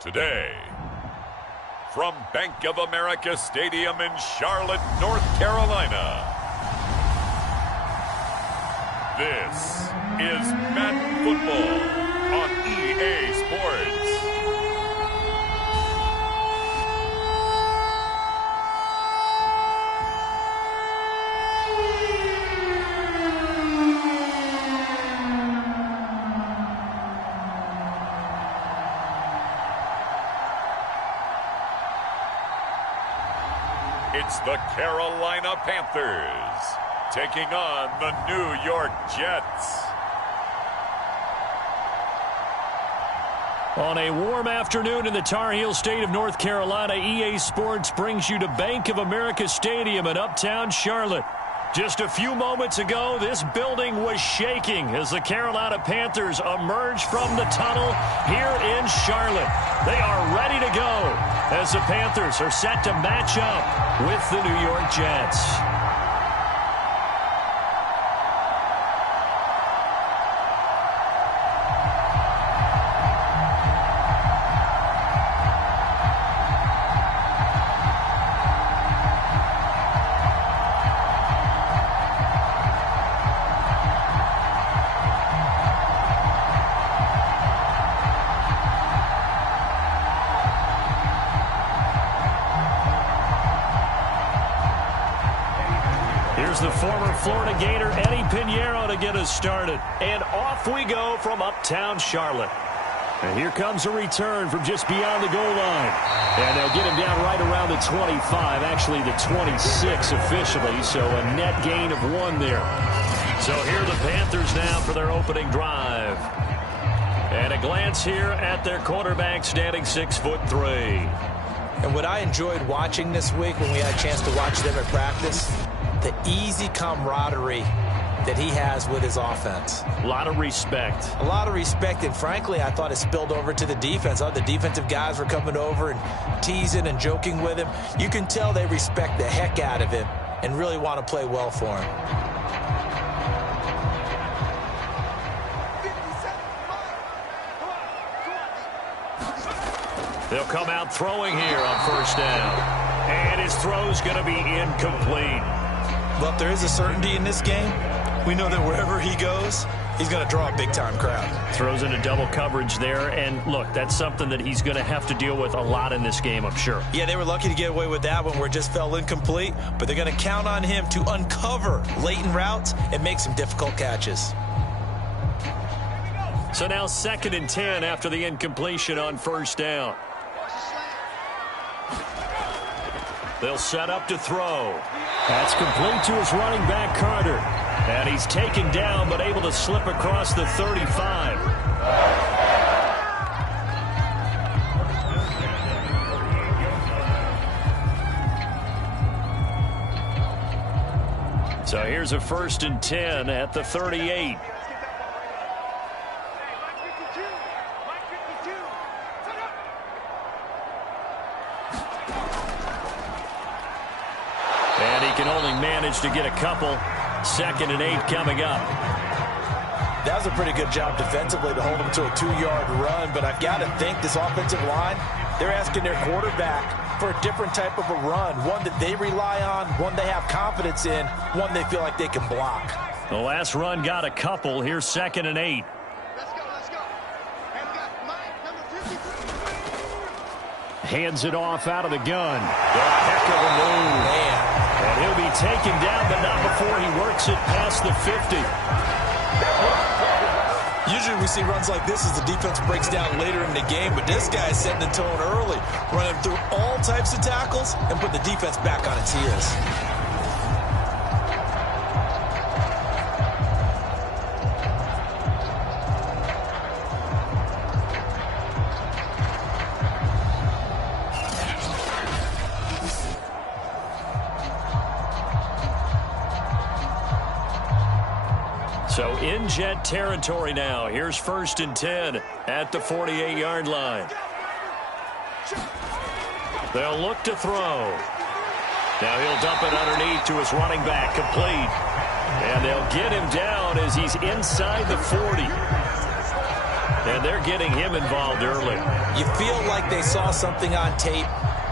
Today, from Bank of America Stadium in Charlotte, North Carolina, this is Madden Football on EA Sports. It's the Carolina Panthers taking on the New York Jets. On a warm afternoon in the Tar Heel state of North Carolina, EA Sports brings you to Bank of America Stadium in uptown Charlotte. Just a few moments ago, this building was shaking as the Carolina Panthers emerged from the tunnel here in Charlotte. They are ready to go as the Panthers are set to match up with the New York Jets. Here's the former Florida Gator, Eddie Pinheiro, to get us started. And off we go from uptown Charlotte. And here comes a return from just beyond the goal line. And they'll get him down right around the 25, actually the 26 officially, so a net gain of 1 there. So here are the Panthers now for their opening drive. And a glance here at their quarterback, standing 6'3". And what I enjoyed watching this week when we had a chance to watch them at practice, the easy camaraderie that he has with his offense. A lot of respect. A lot of respect, and frankly, I thought it spilled over to the defense. The defensive guys were coming over and teasing and joking with him. You can tell they respect the heck out of him and really want to play well for him. They'll come out throwing here on first down. And his throw's going to be incomplete. But there is a certainty in this game. We know that wherever he goes, he's going to draw a big-time crowd. Throws into double coverage there. And, look, that's something that he's going to have to deal with a lot in this game, I'm sure. Yeah, they were lucky to get away with that one where it just fell incomplete. But they're going to count on him to uncover latent routes and make some difficult catches. So now 2nd and 10 after the incompletion on first down. They'll set up to throw. That's complete to his running back, Carter. And he's taken down, but able to slip across the 35. So here's a 1st and 10 at the 38. And he can only manage to get a couple. 2nd and 8 coming up. That was a pretty good job defensively to hold him to a 2-yard run, but I've got to think this offensive line, they're asking their quarterback for a different type of a run, one that they rely on, one they have confidence in, one they feel like they can block. The last run got a couple. Here's 2nd and 8. Hands it off out of the gun. A heck of a move. Man. And he'll be taken down, but not before he works it past the 50. Usually we see runs like this as the defense breaks down later in the game, but this guy is setting the tone early, running through all types of tackles and put the defense back on its heels. So in Jet territory now. Here's 1st and 10 at the 48-yard line. They'll look to throw. Now he'll dump it underneath to his running back, complete. And they'll get him down as he's inside the 40. And they're getting him involved early. You feel like they saw something on tape,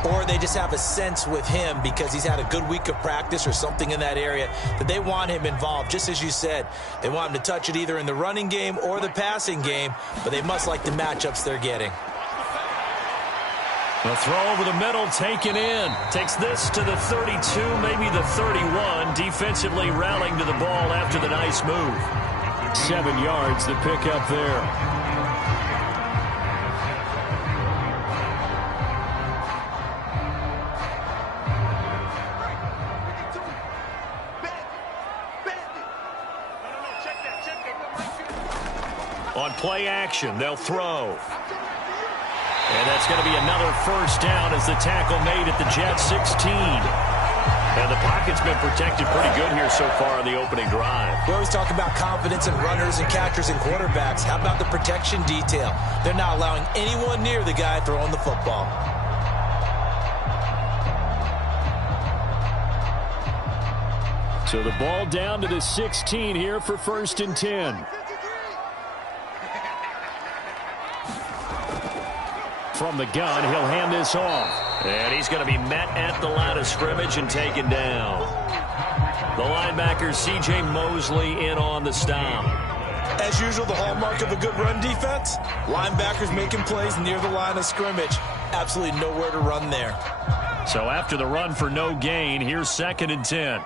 or they just have a sense with him because he's had a good week of practice or something in that area that they want him involved. Just as you said, they want him to touch it either in the running game or the passing game, but they must like the matchups they're getting. The throw over the middle taken in. Takes this to the 32, maybe the 31. Defensively rallying to the ball after the nice move. 7 yards the pick up there. On play action, they'll throw. And that's going to be another first down as the tackle made at the Jets 16. And the pocket's been protected pretty good here so far in the opening drive. We always talk about confidence in runners and catchers and quarterbacks. How about the protection detail? They're not allowing anyone near the guy throwing the football. So the ball down to the 16 here for 1st and 10. From the gun, he'll hand this off. And he's going to be met at the line of scrimmage and taken down. The linebacker, C.J. Mosley, in on the stop. As usual, the hallmark of a good run defense, linebackers making plays near the line of scrimmage. Absolutely nowhere to run there. So after the run for no gain, here's 2nd and 10.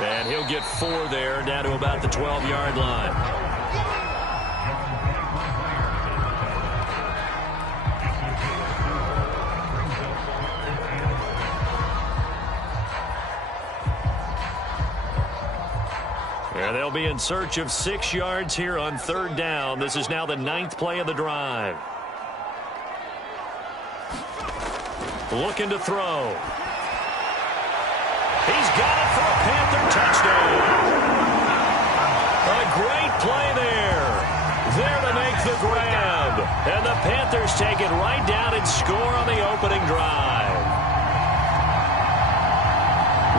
And he'll get 4 there, down to about the 12-yard line. And they'll be in search of 6 yards here on 3rd down. This is now the 9th play of the drive. Looking to throw. He's got it for a Panther touchdown. A great play there. There to make the grab. And the Panthers take it right down and score on the opening drive.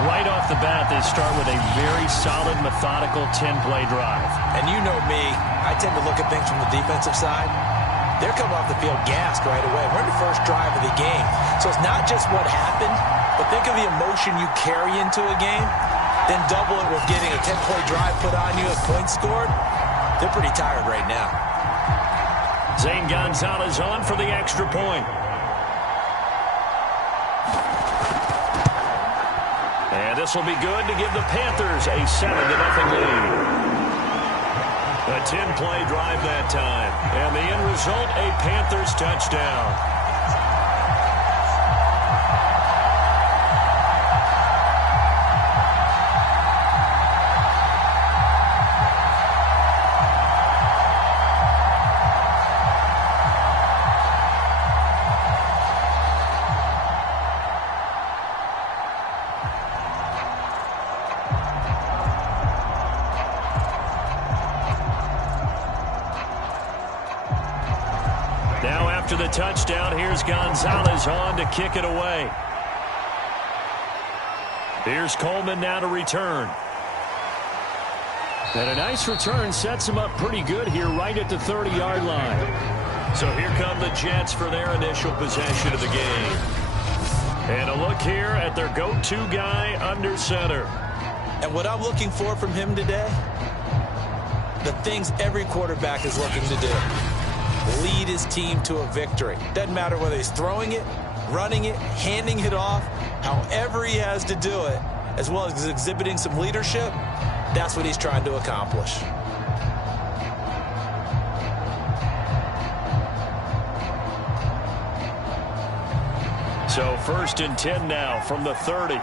Right off the bat, they start with a very solid, methodical 10-play drive. And you know me, I tend to look at things from the defensive side. They're coming off the field gassed right away. We're in the first drive of the game. So it's not just what happened, but think of the emotion you carry into a game, then double it with getting a 10-play drive put on you and points scored. They're pretty tired right now. Zane Gonzalez on for the extra point. And this will be good to give the Panthers a 7-0 lead. A 10-play drive that time. And the end result, a Panthers touchdown. After the touchdown, here's Gonzalez on to kick it away. Here's Coleman now to return. And a nice return sets him up pretty good here right at the 30-yard line. So here come the Jets for their initial possession of the game. And a look here at their go-to guy under center. And what I'm looking for from him today, the things every quarterback is looking to do. Lead his team to a victory. Doesn't matter whether he's throwing it, running it, handing it off, however he has to do it, as well as exhibiting some leadership, that's what he's trying to accomplish. So 1st and 10 now from the 30.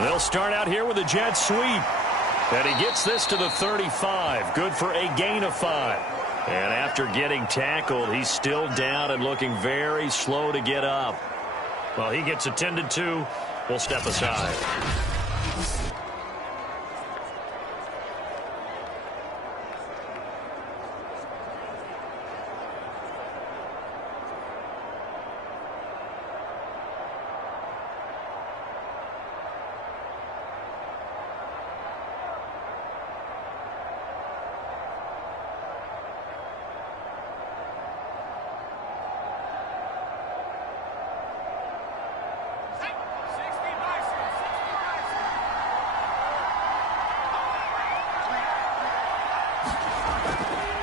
They'll start out here with a jet sweep. And he gets this to the 35. Good for a gain of 5. And after getting tackled, he's still down and looking very slow to get up. Well, he gets attended to. We'll step aside.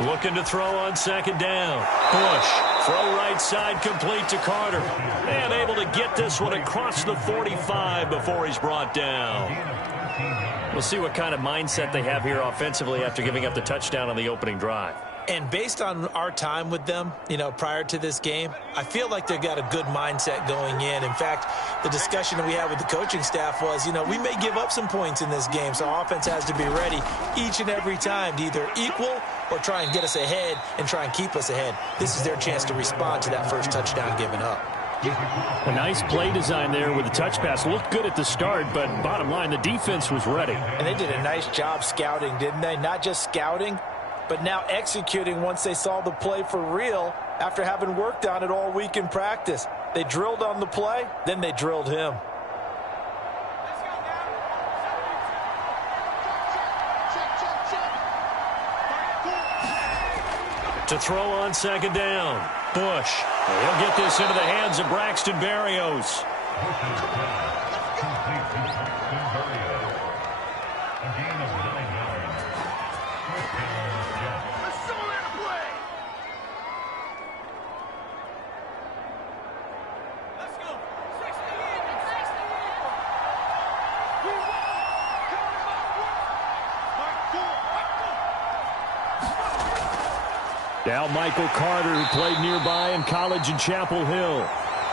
Looking to throw on second down. Bush, throw right side, complete to Carter. And able to get this one across the 45 before he's brought down. We'll see what kind of mindset they have here offensively after giving up the touchdown on the opening drive. And based on our time with them, prior to this game, I feel like they've got a good mindset going in. In fact, the discussion that we had with the coaching staff was, we may give up some points in this game, so our offense has to be ready each and every time to either equal or try and get us ahead and try and keep us ahead. This is their chance to respond to that first touchdown given up. A nice play design there with the touch pass. Looked good at the start, but bottom line, the defense was ready. And they did a nice job scouting, didn't they? Not just scouting, but now executing once they saw the play for real after having worked on it all week in practice. They drilled on the play, then they drilled him. To throw on second down. Bush. He'll get this into the hands of Braxton Berrios. Now Michael Carter, who played nearby in college in Chapel Hill.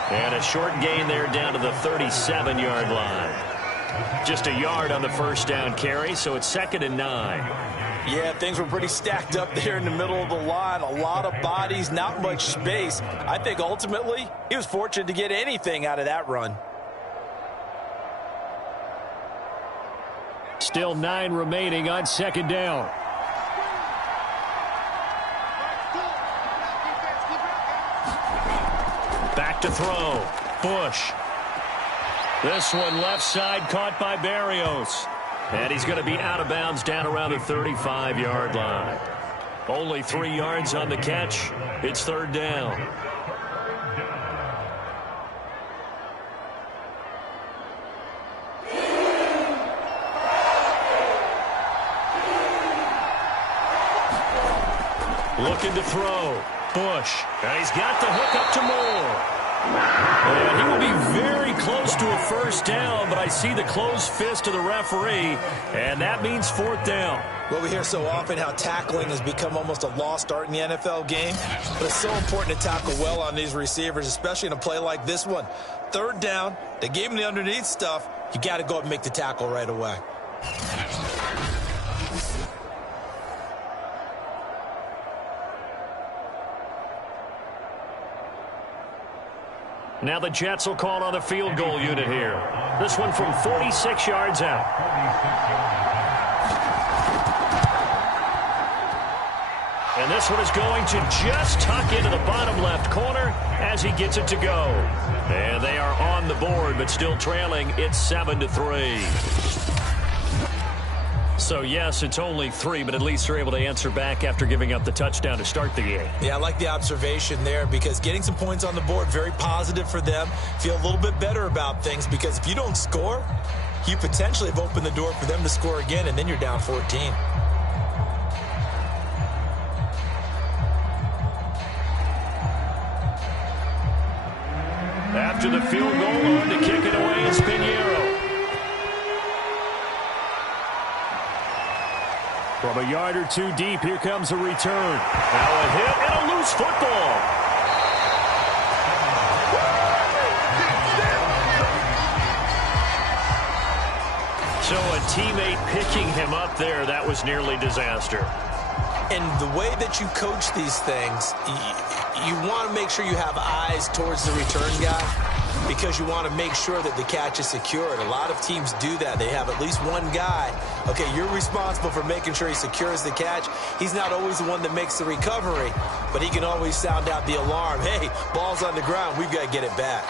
And a short gain there down to the 37-yard line. Just a yard on the first down carry, so it's 2nd and 9. Yeah, things were pretty stacked up there in the middle of the line. A lot of bodies, not much space. I think ultimately he was fortunate to get anything out of that run. Still 9 remaining on second down. Back to throw. Bush. This one left side caught by Berrios. And he's going to be out of bounds down around the 35-yard line. Only 3 yards on the catch. It's 3rd down. Looking to throw. Bush. And he's got the hook up to Moore. And he will be very close to a first down, but I see the closed fist of the referee, and that means 4th down. Well, we hear so often how tackling has become almost a lost art in the NFL game, but it's so important to tackle well on these receivers, especially in a play like this one. 3rd down, they gave him the underneath stuff. You got to go up and make the tackle right away. Now the Jets will call on the field goal unit here. This one from 46 yards out. And this one is going to just tuck into the bottom left corner as he gets it to go. And they are on the board, but still trailing. It's 7-3. So, yes, it's only 3, but at least they're able to answer back after giving up the touchdown to start the game. Yeah, I like the observation there because getting some points on the board, very positive for them. Feel a little bit better about things because if you don't score, you potentially have opened the door for them to score again, and then you're down 14. After the field goal, on to kick it away is Pinheiro. From a yard or 2 deep, here comes a return. Now a hit and a loose football. So a teammate picking him up there, that was nearly disaster. And the way that you coach these things, you want to make sure you have eyes towards the return guy because you want to make sure that the catch is secured. A lot of teams do that. They have at least one guy. Okay, you're responsible for making sure he secures the catch. He's not always the one that makes the recovery, but he can always sound out the alarm. Hey, ball's on the ground. We've got to get it back.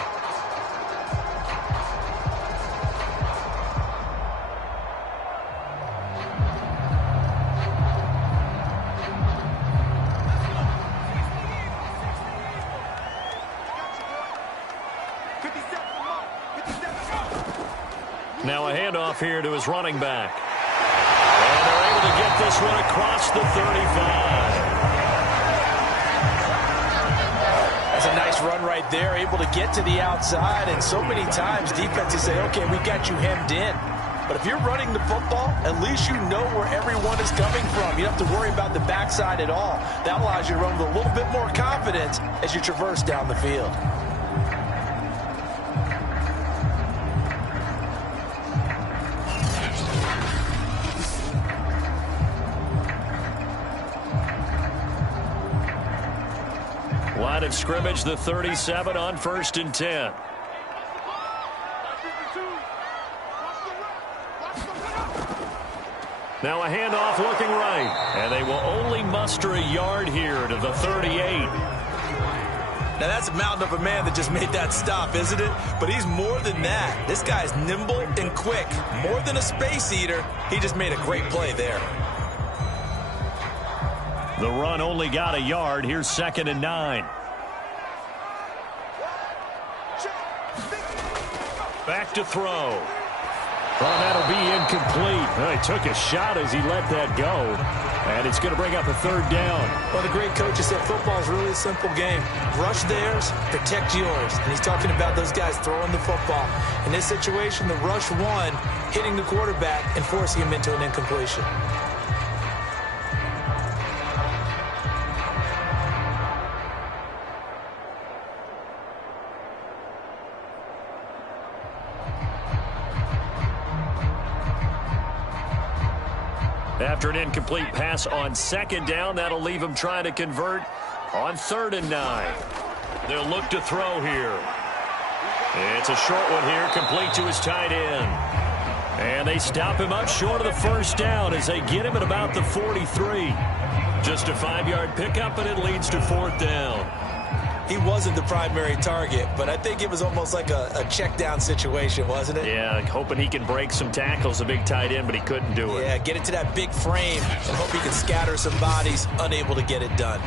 Now a handoff here to his running back. And they're able to get this one across the 35. run right there, able to get to the outside. And so many times defenses say, okay, we got you hemmed in. But if you're running the football, at least you know where everyone is coming from. You don't have to worry about the backside at all. That allows you to run with a little bit more confidence as you traverse down the field. Line of scrimmage, the 37 on 1st and 10. Now a handoff looking right. And they will only muster a yard here to the 38. Now that's a mountain of a man that just made that stop, isn't it? But he's more than that. This guy's nimble and quick. More than a space eater, he just made a great play there. The run only got a yard. Here's 2nd and 9. Back to throw. Well, that'll be incomplete. Well, he took a shot as he let that go. And it's going to bring up a 3rd down. Well, the great coach has said football is really a simple game. Rush theirs, protect yours. And he's talking about those guys throwing the football. In this situation, the rush one, hitting the quarterback and forcing him into an incompletion. After an incomplete pass on 2nd down, that'll leave him trying to convert on 3rd and 9. They'll look to throw here. It's a short one here, complete to his tight end. And they stop him up short of the 1st down as they get him at about the 43. Just a 5-yard pickup, and it leads to 4th down. He wasn't the primary target, but I think it was almost like a check down situation, wasn't it? Yeah, hoping he can break some tackles, a big tight end, but he couldn't do it. Yeah, get it to that big frame and hope he can scatter some bodies, unable to get it done.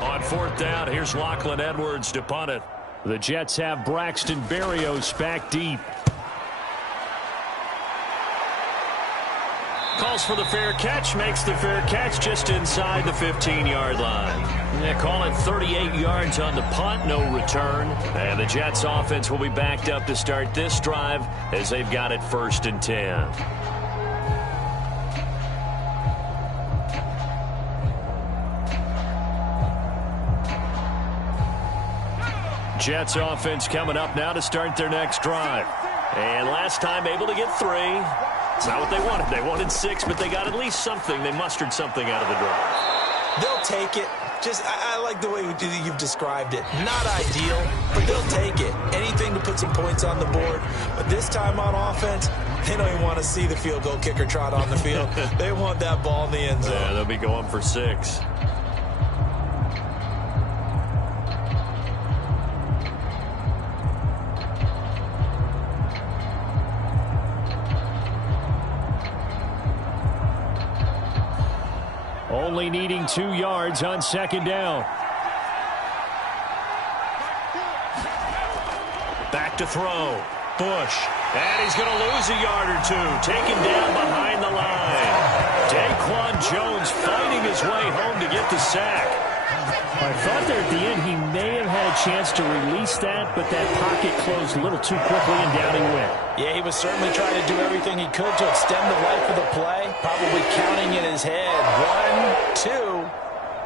On 4th down, here's Lachlan Edwards to punt it. The Jets have Braxton Berrios back deep. Calls for the fair catch, makes the fair catch just inside the 15-yard line. They call it 38 yards on the punt, no return. And the Jets offense will be backed up to start this drive as they've got it 1st and 10. Jets offense coming up now to start their next drive. And last time able to get 3. It's not what they wanted. They wanted 6, but they got at least something. They mustered something out of the drive. They'll take it. I like the way you've described it. Not ideal, but they'll take it. Anything to put some points on the board. But this time on offense, they don't even want to see the field goal kicker trot on the field. They want that ball in the end zone. Yeah, they'll be going for 6. Only needing 2 yards on 2nd down. Back to throw. Bush. And he's going to lose a yard or 2. Taken down behind the line. Daquan Jones fighting his way home to get the sack. I thought there at the end he may have had a chance to release that, but that pocket closed a little too quickly and down he went. Yeah, he was certainly trying to do everything he could to extend the life of the play, probably counting in his head 1, 2,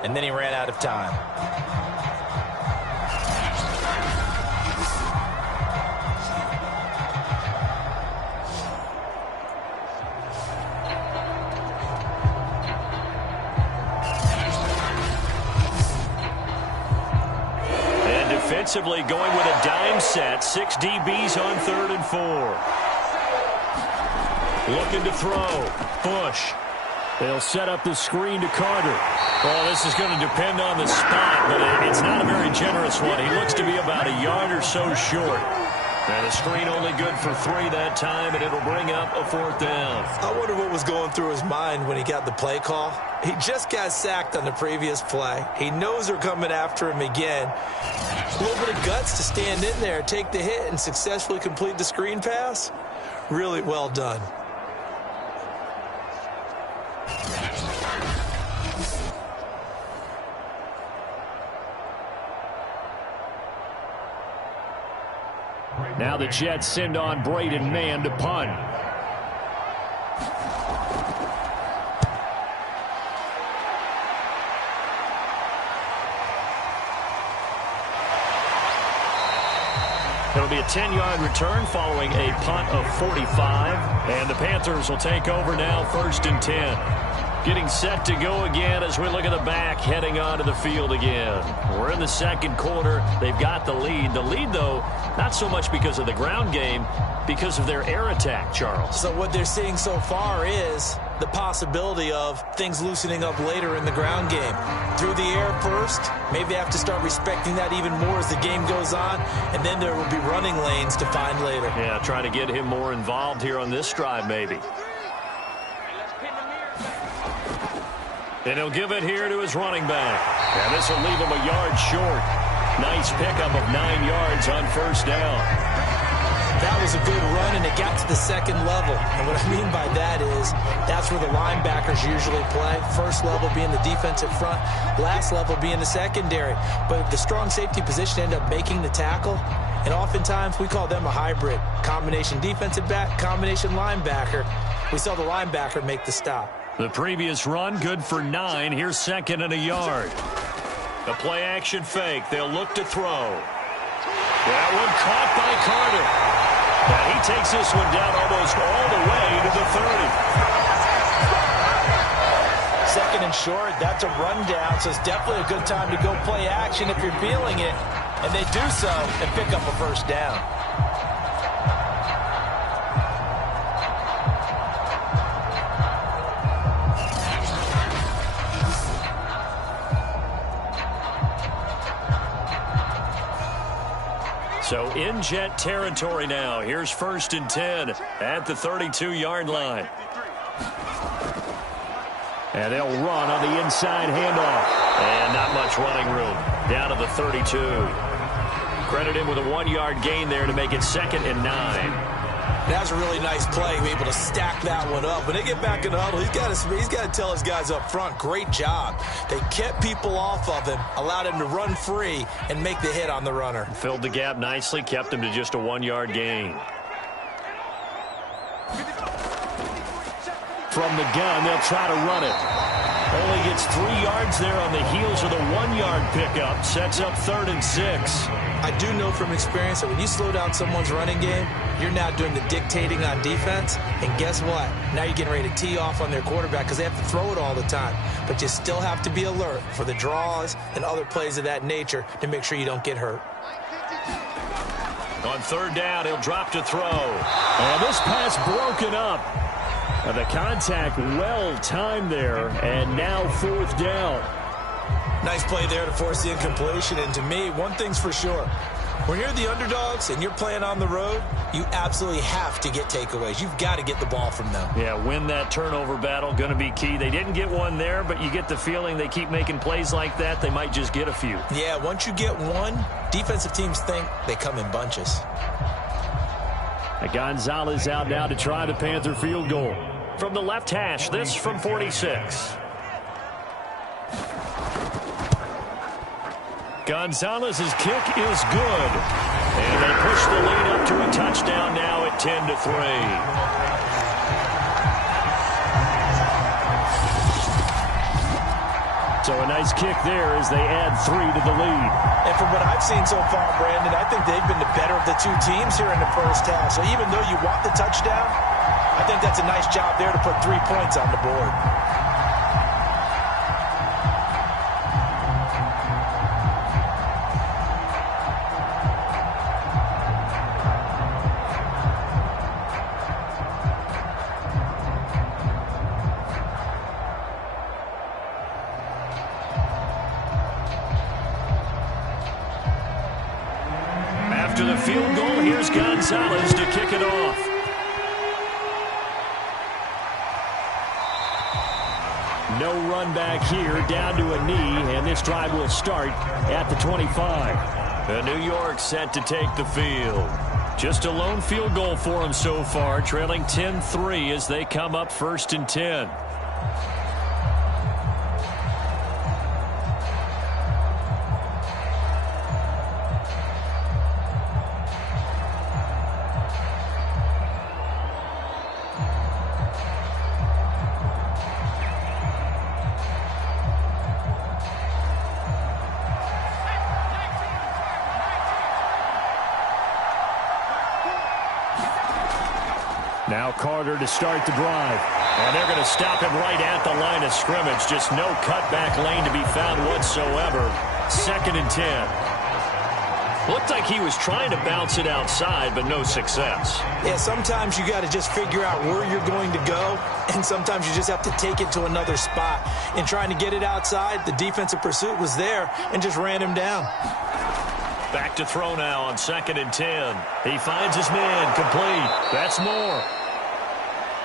and then he ran out of time. Defensively going with a dime set. 6 DBs on 3rd and 4. Looking to throw. Bush. They'll set up the screen to Carter. Well, this is going to depend on the spot, but it's not a very generous one. He looks to be about a yard or so short. And a screen only good for 3 that time, and it'll bring up a 4th down. I wonder what was going through his mind when he got the play call. He just got sacked on the previous play. He knows they're coming after him again. A little bit of guts to stand in there, take the hit, and successfully complete the screen pass. Really well done. Now the Jets send on Braden Mann to punt. It'll be a 10-yard return following a punt of 45. And the Panthers will take over now, 1st and 10. Getting set to go again as we look at the back, heading onto the field again. We're in the 2nd quarter. They've got the lead. The lead, though, not so much because of the ground game, because of their air attack, Charles. So what they're seeing so far is the possibility of things loosening up later in the ground game. Through the air first, maybe they have to start respecting that even more as the game goes on, and then there will be running lanes to find later. Yeah, trying to get him more involved here on this drive, maybe. And he'll give it here to his running back. And this will leave him a yard short. Nice pickup of 9 yards on 1st down. That was a good run, and it got to the 2nd level. And what I mean by that is that's where the linebackers usually play. First level being the defensive front, last level being the secondary. But the strong safety position ended up making the tackle. And oftentimes we call them a hybrid. Combination defensive back, combination linebacker. We saw the linebacker make the stop. The previous run, good for 9. Here's 2nd and a yard. The play-action fake. They'll look to throw. That one caught by Carter. And he takes this one down almost all the way to the 30. 2nd and short, that's a rundown, so it's definitely a good time to go play action if you're feeling it. And they do so and pick up a 1st down. So in Jet territory now. Here's 1st and 10 at the 32-yard line. And they'll run on the inside handoff. And not much running room. Down to the 32. Credit him with a 1-yard gain there to make it 2nd and 9. That was a really nice play, able to stack that one up. When they get back in the huddle, he's got to tell his guys up front, great job. They kept people off of him, allowed him to run free and make the hit on the runner. Filled the gap nicely, kept him to just a 1-yard gain. From the gun, they'll try to run it. Only gets 3 yards there on the heels of the 1-yard pickup. Sets up 3rd and 6. I do know from experience that when you slow down someone's running game, you're now doing the dictating on defense. And guess what? Now you're getting ready to tee off on their quarterback because they have to throw it all the time. But you still have to be alert for the draws and other plays of that nature to make sure you don't get hurt. On 3rd down, he'll drop to throw. And this pass broken up. The contact well timed there, and now 4th down. Nice play there to force the incompletion. And to me, one thing's for sure. When you're the underdogs and you're playing on the road, you absolutely have to get takeaways. You've got to get the ball from them. Yeah, win that turnover battle, going to be key. They didn't get one there, but you get the feeling they keep making plays like that, they might just get a few. Yeah, once you get one, defensive teams think they come in bunches. Gonzalez out now to try the Panther field goal. From the left hash, this from 46. Gonzalez's kick is good. And they push the lead up to a touchdown now at 10-3. So a nice kick there as they add 3 to the lead. And from what I've seen so far, Brandon, I think they've been the better of the 2 teams here in the first half. So even though you want the touchdown, I think that's a nice job there to put 3 points on the board. field goal. Here's Gonzalez to kick it off. No run back here, down to a knee, and this drive will start at the 25. And New York set to take the field. Just a lone field goal for them so far, trailing 10-3 as they come up 1st and 10. Now Carter to start the drive. And they're going to stop him right at the line of scrimmage. Just no cutback lane to be found whatsoever. 2nd and 10. Looked like he was trying to bounce it outside, but no success. Yeah, sometimes you got to just figure out where you're going to go, and sometimes you just have to take it to another spot. In trying to get it outside, the defensive pursuit was there and just ran him down. Back to throw now on 2nd and 10. He finds his man, complete. That's more.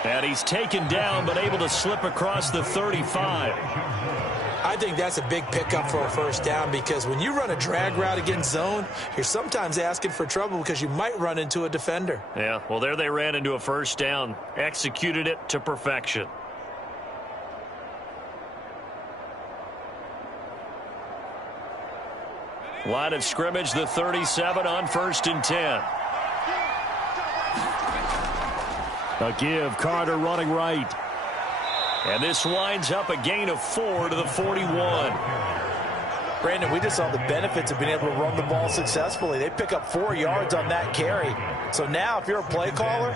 And he's taken down, but able to slip across the 35. I think that's a big pickup for a first down, because when you run a drag route against zone, you're sometimes asking for trouble because you might run into a defender. Yeah, well, there they ran into a first down. Executed it to perfection. Line of scrimmage, the 37 on 1st and 10. A give, Carter running right. And this winds up a gain of 4 to the 41. Brandon, we just saw the benefits of being able to run the ball successfully. They pick up 4 yards on that carry. So now if you're a play caller,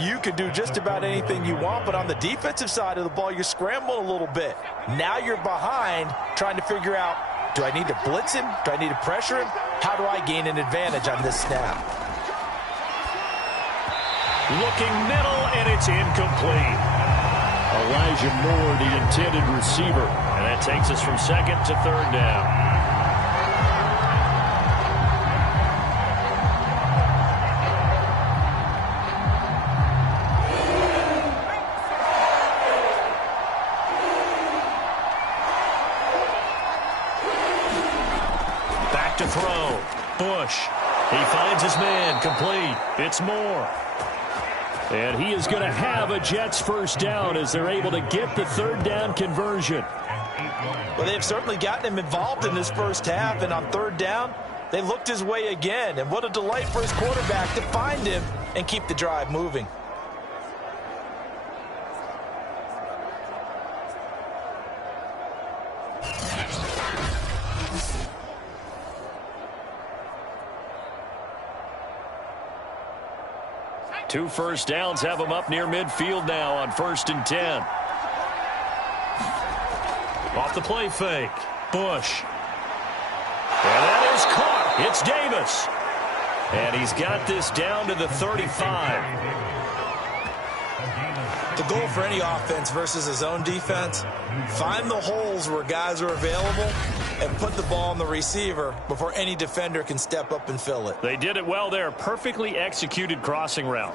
you can do just about anything you want. But on the defensive side of the ball, you're scrambling a little bit. Now you're behind trying to figure out, do I need to blitz him? Do I need to pressure him? How do I gain an advantage on this snap? Looking middle, and it's incomplete. Elijah Moore, the intended receiver. And that takes us from 2nd to 3rd down. Back to throw. Bush. He finds his man, complete. It's Moore. And he is going to have a Jets first down as they're able to get the 3rd down conversion. Well, they've certainly gotten him involved in this first half, and on 3rd down, they looked his way again. And what a delight for his quarterback to find him and keep the drive moving. Two first downs have them up near midfield now on 1st and 10. Off the play fake. Bush. And that is caught. It's Davis. And he's got this down to the 35. The goal for any offense versus his own defense, find the holes where guys are available and put the ball on the receiver before any defender can step up and fill it. They did it well there. Perfectly executed crossing route.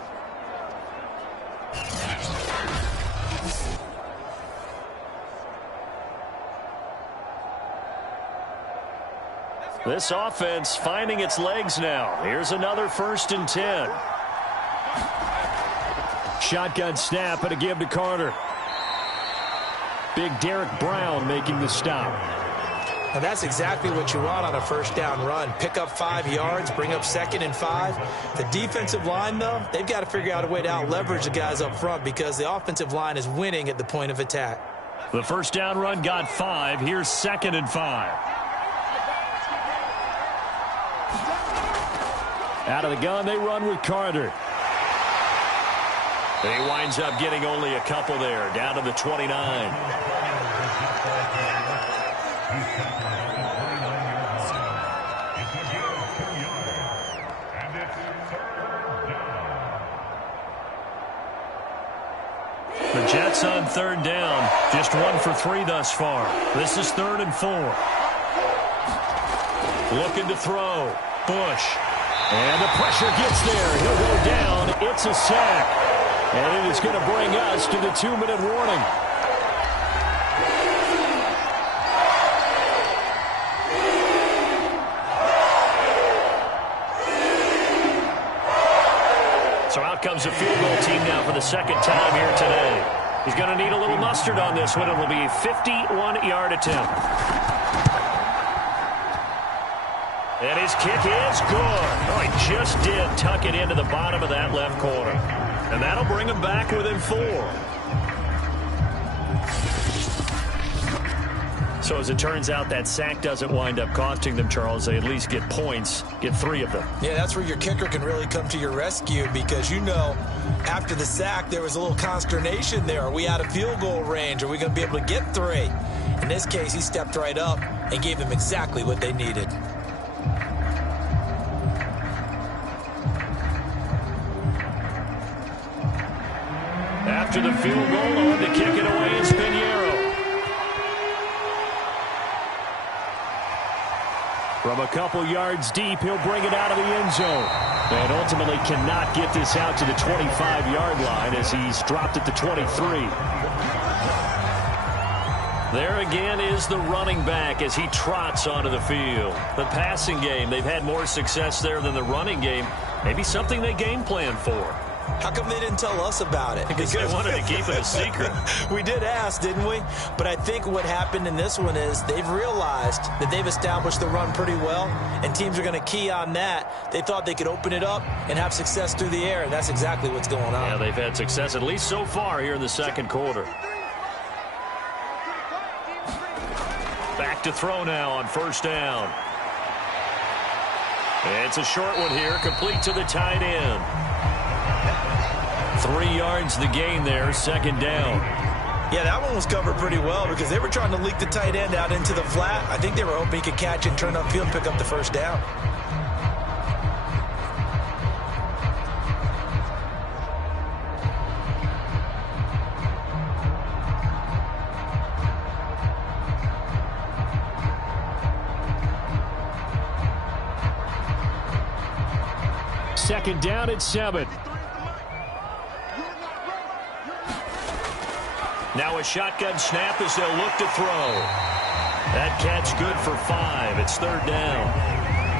This offense finding its legs now. Here's another 1st and 10. Shotgun snap and a give to Carter. Big Derek Brown making the stop. And that's exactly what you want on a first down run. Pick up 5 yards, bring up 2nd and 5. The defensive line, though, they've got to figure out a way to out-leverage the guys up front because the offensive line is winning at the point of attack. The first down run got 5. Here's 2nd and 5. Out of the gun, they run with Carter. He winds up getting only a couple there, down to the 29. The Jets on 3rd down, just 1 for 3 thus far. This is 3rd and 4. Looking to throw. Bush. And the pressure gets there. He'll go down. It's a sack. And it is going to bring us to the 2-minute warning. So out comes the field goal team now for the second time here today. He's going to need a little mustard on this one. It will be a 51-yard attempt. And his kick is good. Oh, he just did tuck it into the bottom of that left corner. And that'll bring him back within 4. So as it turns out, that sack doesn't wind up costing them, Charles. They at least get points, get 3 of them. Yeah, that's where your kicker can really come to your rescue because, you know, after the sack, there was a little consternation there. Are we out of field goal range? Are we going to be able to get 3? In this case, he stepped right up and gave them exactly what they needed. After the field goal, on to kick it away is Pinheiro. From a couple yards deep, he'll bring it out of the end zone. And ultimately cannot get this out to the 25-yard line as he's dropped it to 23. There again is the running back as he trots onto the field. The passing game, they've had more success there than the running game. Maybe something they game plan for. How come they didn't tell us about it? Because they wanted to keep it a secret. We did ask, didn't we? But I think what happened in this one is they've realized that they've established the run pretty well, and teams are going to key on that. They thought they could open it up and have success through the air, and that's exactly what's going on. Yeah, they've had success, at least so far, here in the second quarter. Back to throw now on first down. It's a short one here, complete to the tight end. 3 yards the gain there, second down. Yeah, that one was covered pretty well because they were trying to leak the tight end out into the flat. I think they were hoping he could catch it and turn upfield and pick up the first down. Second down at 7. Now a shotgun snap as they'll look to throw. That catch good for 5. It's third down.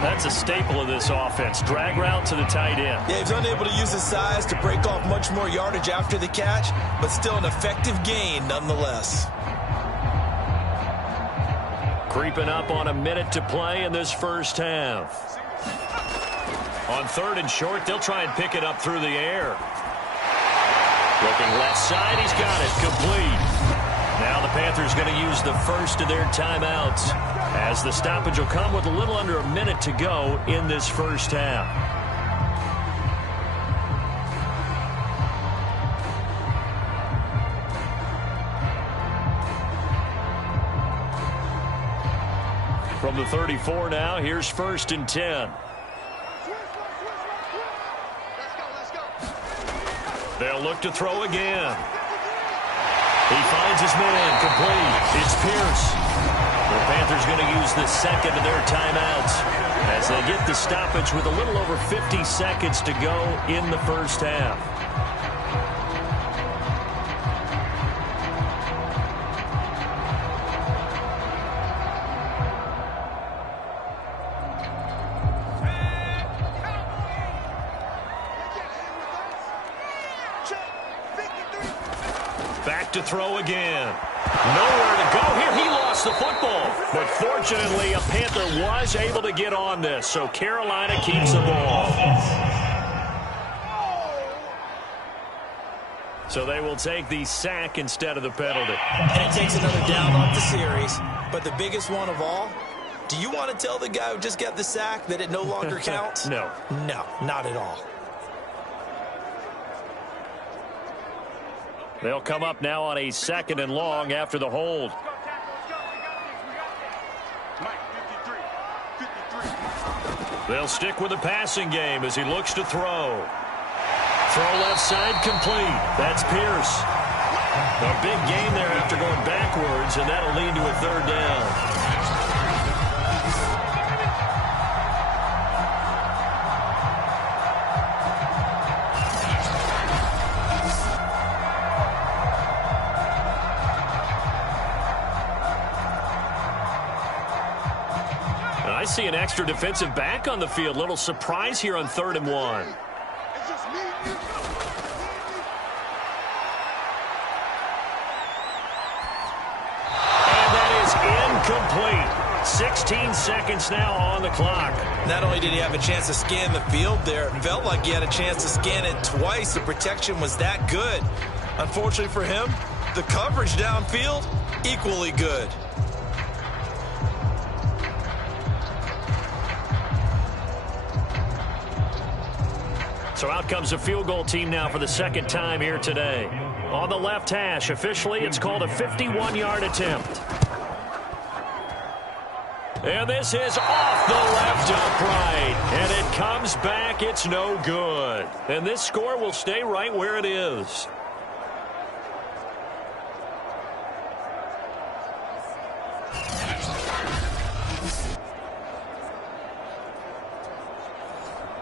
That's a staple of this offense. Drag route to the tight end. Yeah, he's unable to use his size to break off much more yardage after the catch, but still an effective gain nonetheless. Creeping up on a minute to play in this first half. On third and short, they'll try and pick it up through the air. Looking left side, he's got it, complete. Now the Panthers going to use the first of their timeouts as the stoppage will come with a little under a minute to go in this first half. From the 34 now, here's first and 10. They'll look to throw again. He finds his man, complete. It's Pierce. The Panthers going to use the second of their timeouts as they get the stoppage with a little over 50 seconds to go in the first half. Back to throw again. Nowhere to go here. He lost the football. But fortunately, a Panther was able to get on this, so Carolina keeps the ball. So they will take the sack instead of the penalty. And it takes another down off the series. But the biggest one of all, do you want to tell the guy who just got the sack that it no longer counts? No. No, not at all. They'll come up now on a second and long after the hold. They'll stick with the passing game as he looks to throw. Throw left side complete. That's Pierce. A big gain there after going backwards, and that'll lead to a third down. I see an extra defensive back on the field. Little surprise here on 3rd and 1. And that is incomplete. 16 seconds now on the clock. Not only did he have a chance to scan the field there, it felt like he had a chance to scan it twice. The protection was that good. Unfortunately for him, the coverage downfield, equally good. So out comes the field goal team now for the second time here today. On the left hash, officially, it's called a 51-yard attempt. And this is off the left upright. And it comes back. It's no good. And this score will stay right where it is.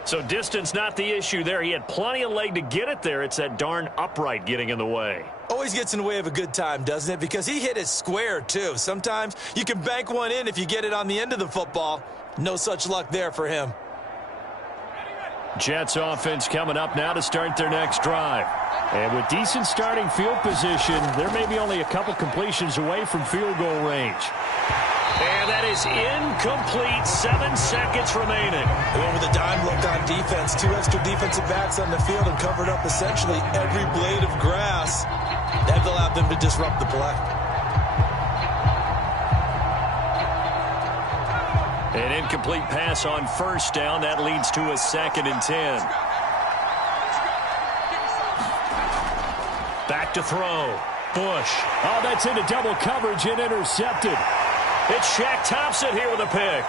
So distance not the issue there. He had plenty of leg to get it there. It's that darn upright getting in the way. Always gets in the way of a good time, doesn't it? Because he hit it square, too. Sometimes you can bank one in if you get it on the end of the football. No such luck there for him. Jets offense coming up now to start their next drive. And with decent starting field position, they're maybe only a couple completions away from field goal range. And that is incomplete. 7 seconds remaining. They went with a dime look on defense. 2 extra defensive backs on the field and covered up essentially every blade of grass. That allowed them to disrupt the play. An incomplete pass on first down. That leads to a 2nd and 10. Back to throw. Bush. Oh, that's into double coverage and intercepted. It's Shaq Thompson here with a pick.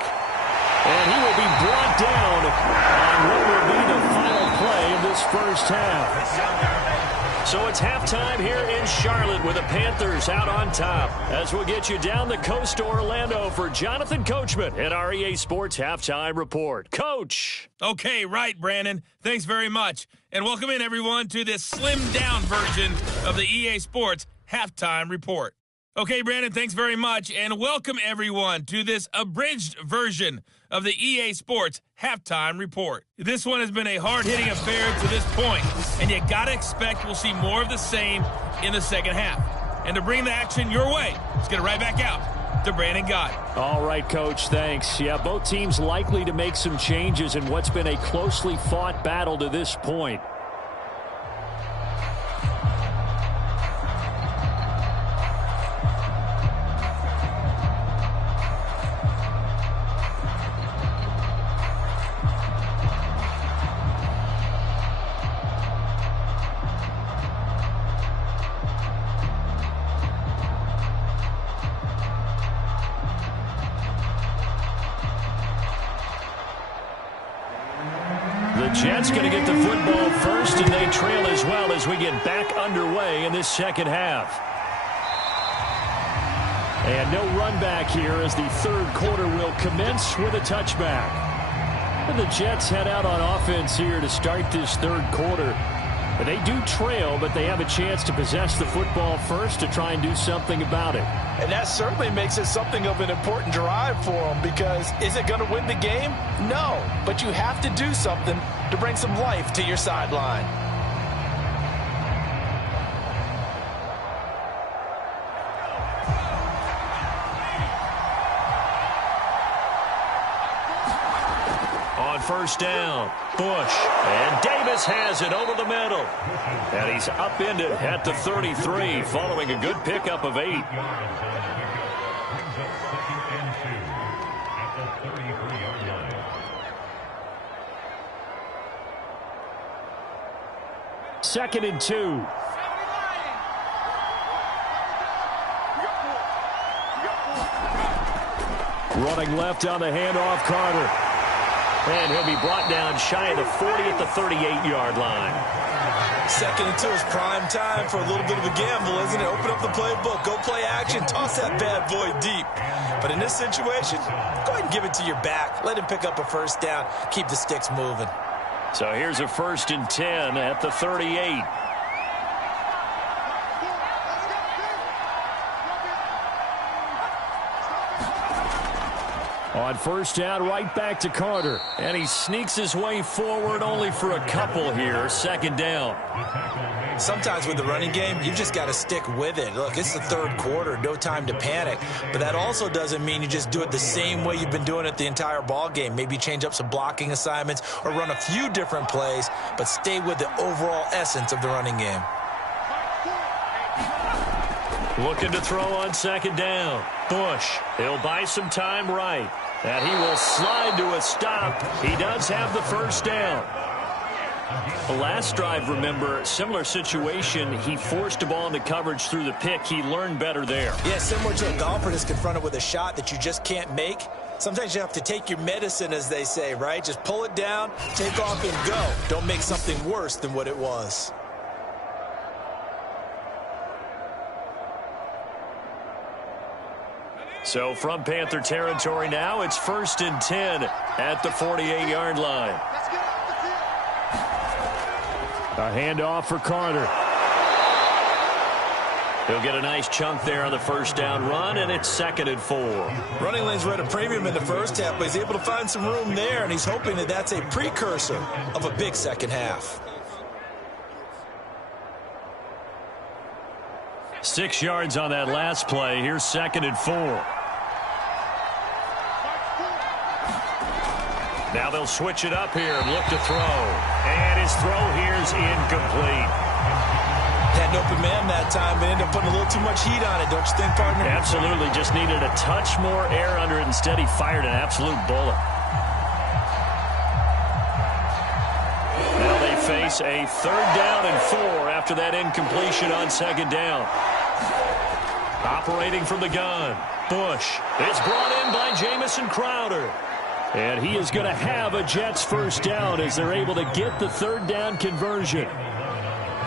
And he will be brought down on what will be the final play of this first half. So it's halftime here in Charlotte with the Panthers out on top. As we'll get you down the coast to Orlando for Jonathan Coachman at our EA Sports Halftime Report. Coach. Okay, right, Brandon. Thanks very much. And welcome in, everyone, to this slimmed-down version of the EA Sports Halftime Report. Okay, Brandon, thanks very much, and welcome everyone to this abridged version of the EA Sports Halftime Report. This one has been a hard-hitting affair to this point, and you gotta expect we'll see more of the same in the second half. And to bring the action your way, let's get it right back out to Brandon Gott. All right, Coach, thanks. Yeah, both teams likely to make some changes in what's been a closely fought battle to this point. Jets going to get the football first, and they trail as well as we get back underway in this second half. And no run back here as the third quarter will commence with a touchback. And the Jets head out on offense here to start this third quarter. They do trail, but they have a chance to possess the football first to try and do something about it. And that certainly makes it something of an important drive for them, because is it going to win the game? No, but you have to do something to bring some life to your sideline. On first down, Bush, and Davis has it over the middle. And he's upended at the 33 following a good pickup of 8. Second and 2. Running left on the handoff, Carter. And he'll be brought down shy of the 40 at the 38-yard line. Second and 2 is prime time for a little bit of a gamble, isn't it? Open up the playbook, go play action, toss that bad boy deep. But in this situation, go ahead and give it to your back. Let him pick up a first down, keep the sticks moving. So here's a 1st and 10 at the 38. On first down, right back to Carter. And he sneaks his way forward only for a couple here. Second down. Sometimes with the running game, you've just got to stick with it. Look, it's the third quarter, no time to panic. But that also doesn't mean you just do it the same way you've been doing it the entire ball game. Maybe change up some blocking assignments or run a few different plays, but stay with the overall essence of the running game. Looking to throw on second down. Bush. He'll buy some time right. And he will slide to a stop. He does have the first down. The last drive, remember, similar situation. He forced a ball into coverage through the pick. He learned better there. Yeah, similar to a golfer that's confronted with a shot that you just can't make. Sometimes you have to take your medicine, as they say, right? Just pull it down, take off, and go. Don't make something worse than what it was. So from Panther territory now, it's 1st and 10 at the 48-yard line. A handoff for Carter. He'll get a nice chunk there on the first down run, and it's 2nd and 4. Running lanes were at a premium in the first half, but he's able to find some room there, and he's hoping that that's a precursor of a big second half. 6 yards on that last play. Here's 2nd and 4. Now they'll switch it up here and look to throw. And his throw here's incomplete. Had an open man that time, but ended up putting a little too much heat on it, don't you think, partner? Absolutely. Just needed a touch more air under it. Instead, he fired an absolute bullet. Now they face a 3rd down and 4 after that incompletion on 2nd down. Operating from the gun, Bush. It's brought in by Jamison Crowder. And he is going to have a Jets first down as they're able to get the 3rd down conversion.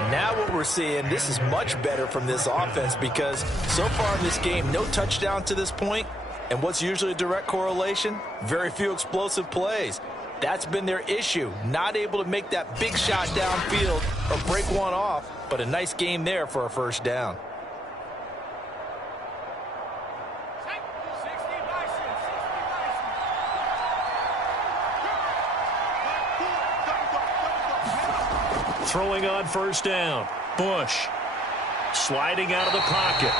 Now what we're seeing, this is much better from this offense because so far in this game, no touchdown to this point. And what's usually a direct correlation? Very few explosive plays. That's been their issue. Not able to make that big shot downfield or break one off, but a nice game there for a first down. Throwing on first down. Bush sliding out of the pocket.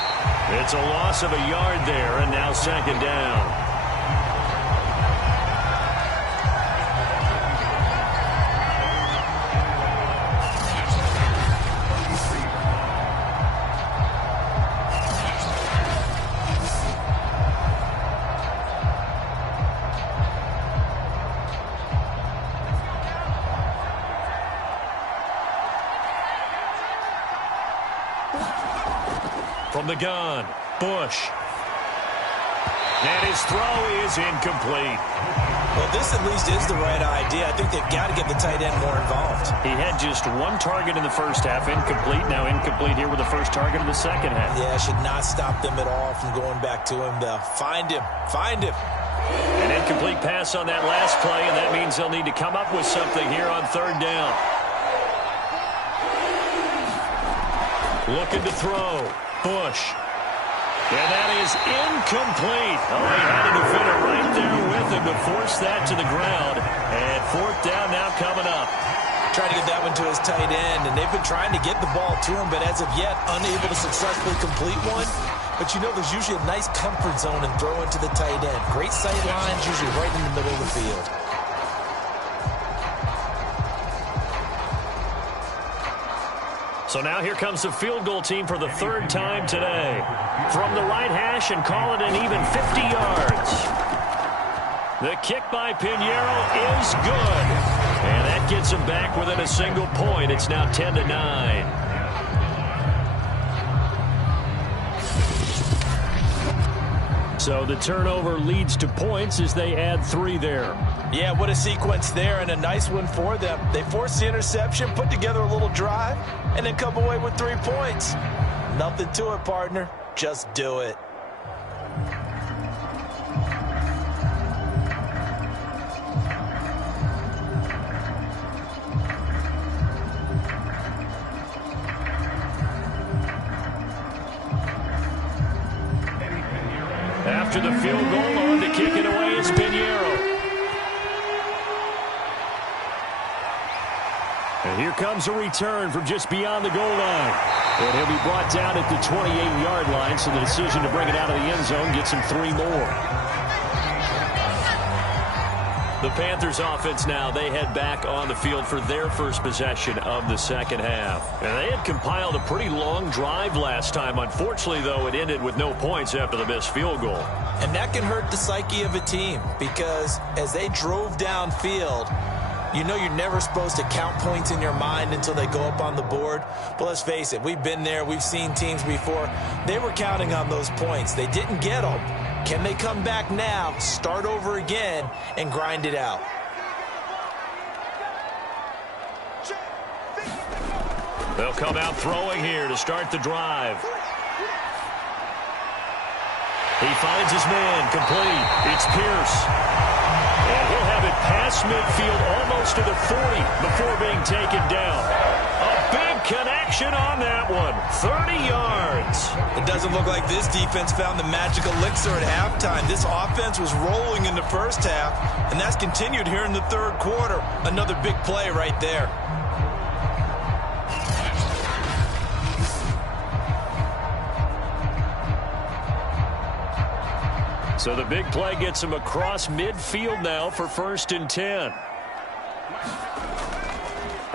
It's a loss of a yard there, and now 2nd down. From the gun, Bush. And his throw is incomplete. Well, this at least is the right idea. I think they've got to get the tight end more involved. He had just 1 target in the first half, incomplete. Now incomplete here with the first target in the second half. Yeah, should not stop them at all from going back to him. Find him. Find him. An incomplete pass on that last play, and that means they'll need to come up with something here on 3rd down. Looking to throw. Bush. And that is incomplete. Oh, he had a defender right there with him to force that to the ground. And 4th down now coming up. Trying to get that one to his tight end, and they've been trying to get the ball to him, but as of yet, unable to successfully complete one. But you know, there's usually a nice comfort zone in throwing to the tight end. Great sight lines, usually right in the middle of the field. So now here comes the field goal team for the 3rd time today. From the right hash and call it an even 50 yards. The kick by Pinheiro is good. And that gets him back within a single point. It's now 10-9. So the turnover leads to points as they add 3 there. Yeah, what a sequence there, and a nice one for them. They forced the interception, put together a little drive, and then come away with 3 points. Nothing to it, partner. Just do it. After the field goal, on to kick it away is Pinheiro. comes a return from just beyond the goal line. And he'll be brought down at the 28-yard line, so the decision to bring it out of the end zone gets him 3 more. The Panthers offense now, they head back on the field for their first possession of the second half. And they had compiled a pretty long drive last time. Unfortunately, though, it ended with no points after the missed field goal. And that can hurt the psyche of a team because as they drove downfield, you know you're never supposed to count points in your mind until they go up on the board. But let's face it, we've been there. We've seen teams before. They were counting on those points. They didn't get them. Can they come back now, start over again, and grind it out? They'll come out throwing here to start the drive. He finds his man, complete. It's Pierce. And he'll have it past midfield, almost to the 40, before being taken down. A big connection on that one. 30 yards. It doesn't look like this defense found the magic elixir at halftime. This offense was rolling in the first half, and that's continued here in the third quarter. Another big play right there. So the big play gets him across midfield now for 1st and 10.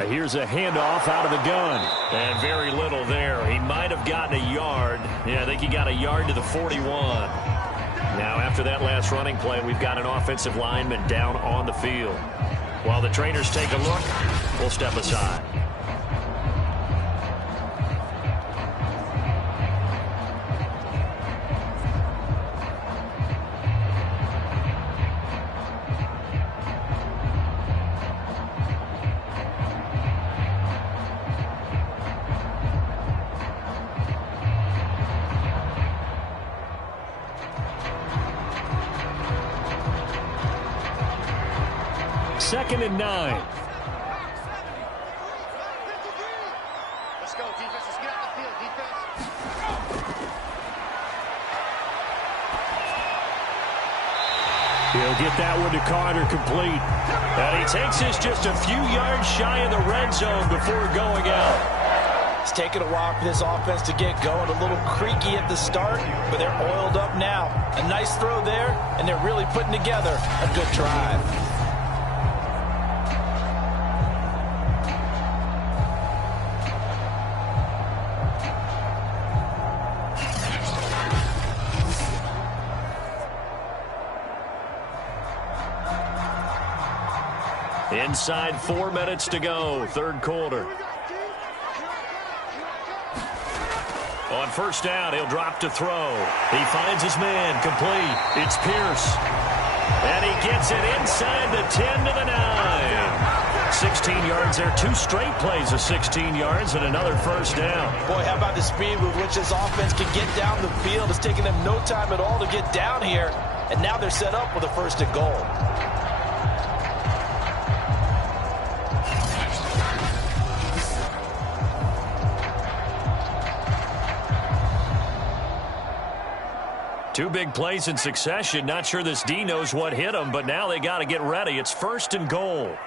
Here's a handoff out of the gun. And very little there. He might have gotten a yard. Yeah, I think he got a yard to the 41. Now, after that last running play, we've got an offensive lineman down on the field. While the trainers take a look, we'll step aside. Second and 9. Let's go, defense. Let's get out the field, defense. He'll get that one to Carter, complete. And he takes this just a few yards shy of the red zone before going out. It's taken a while for this offense to get going. A little creaky at the start, but they're oiled up now. A nice throw there, and they're really putting together a good drive. Inside 4 minutes to go, third quarter. On first down, he'll drop to throw. He finds his man, complete. It's Pierce. And he gets it inside the 10 to the 9. 16 yards there, 2 straight plays of 16 yards and another first down. Boy, how about the speed with which this offense can get down the field? It's taken them no time at all to get down here, and now they're set up with a 1st and goal. Two big plays in succession. Not sure this D knows what hit him, but now they got to get ready. It's 1st and goal.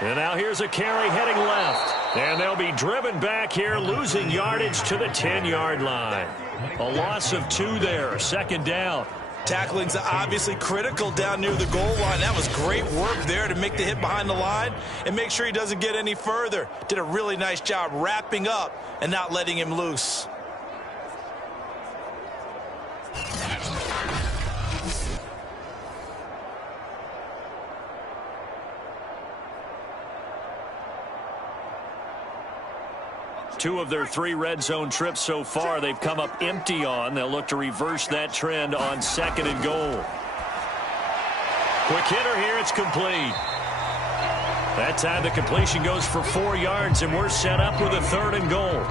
And now here's a carry heading left. And they'll be driven back here, losing yardage to the 10-yard line. A loss of 2 there, 2nd down. Tackling's obviously critical down near the goal line. That was great work there to make the hit behind the line and make sure he doesn't get any further. Did a really nice job wrapping up and not letting him loose. Two of their 3 red zone trips so far, they've come up empty on. They'll look to reverse that trend on 2nd and goal. Quick hitter here, it's complete. That time the completion goes for 4 yards, and we're set up with a 3rd and goal.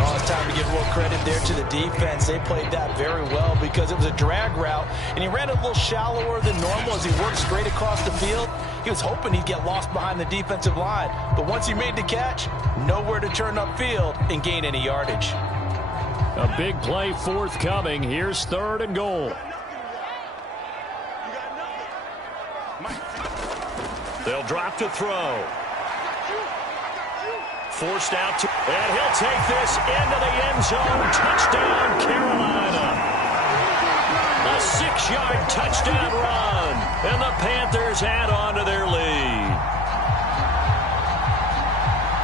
Oh, it's time to give more credit there to the defense. They played that very well because it was a drag route, and he ran a little shallower than normal as he worked straight across the field. He was hoping he'd get lost behind the defensive line, but once he made the catch, nowhere to turn upfield and gain any yardage. A big play forthcoming. Here's 3rd and goal. They'll drop to throw. Forced out to, and he'll take this into the end zone. Touchdown, Carolina. A 6-yard touchdown run, and the Panthers add on to their lead.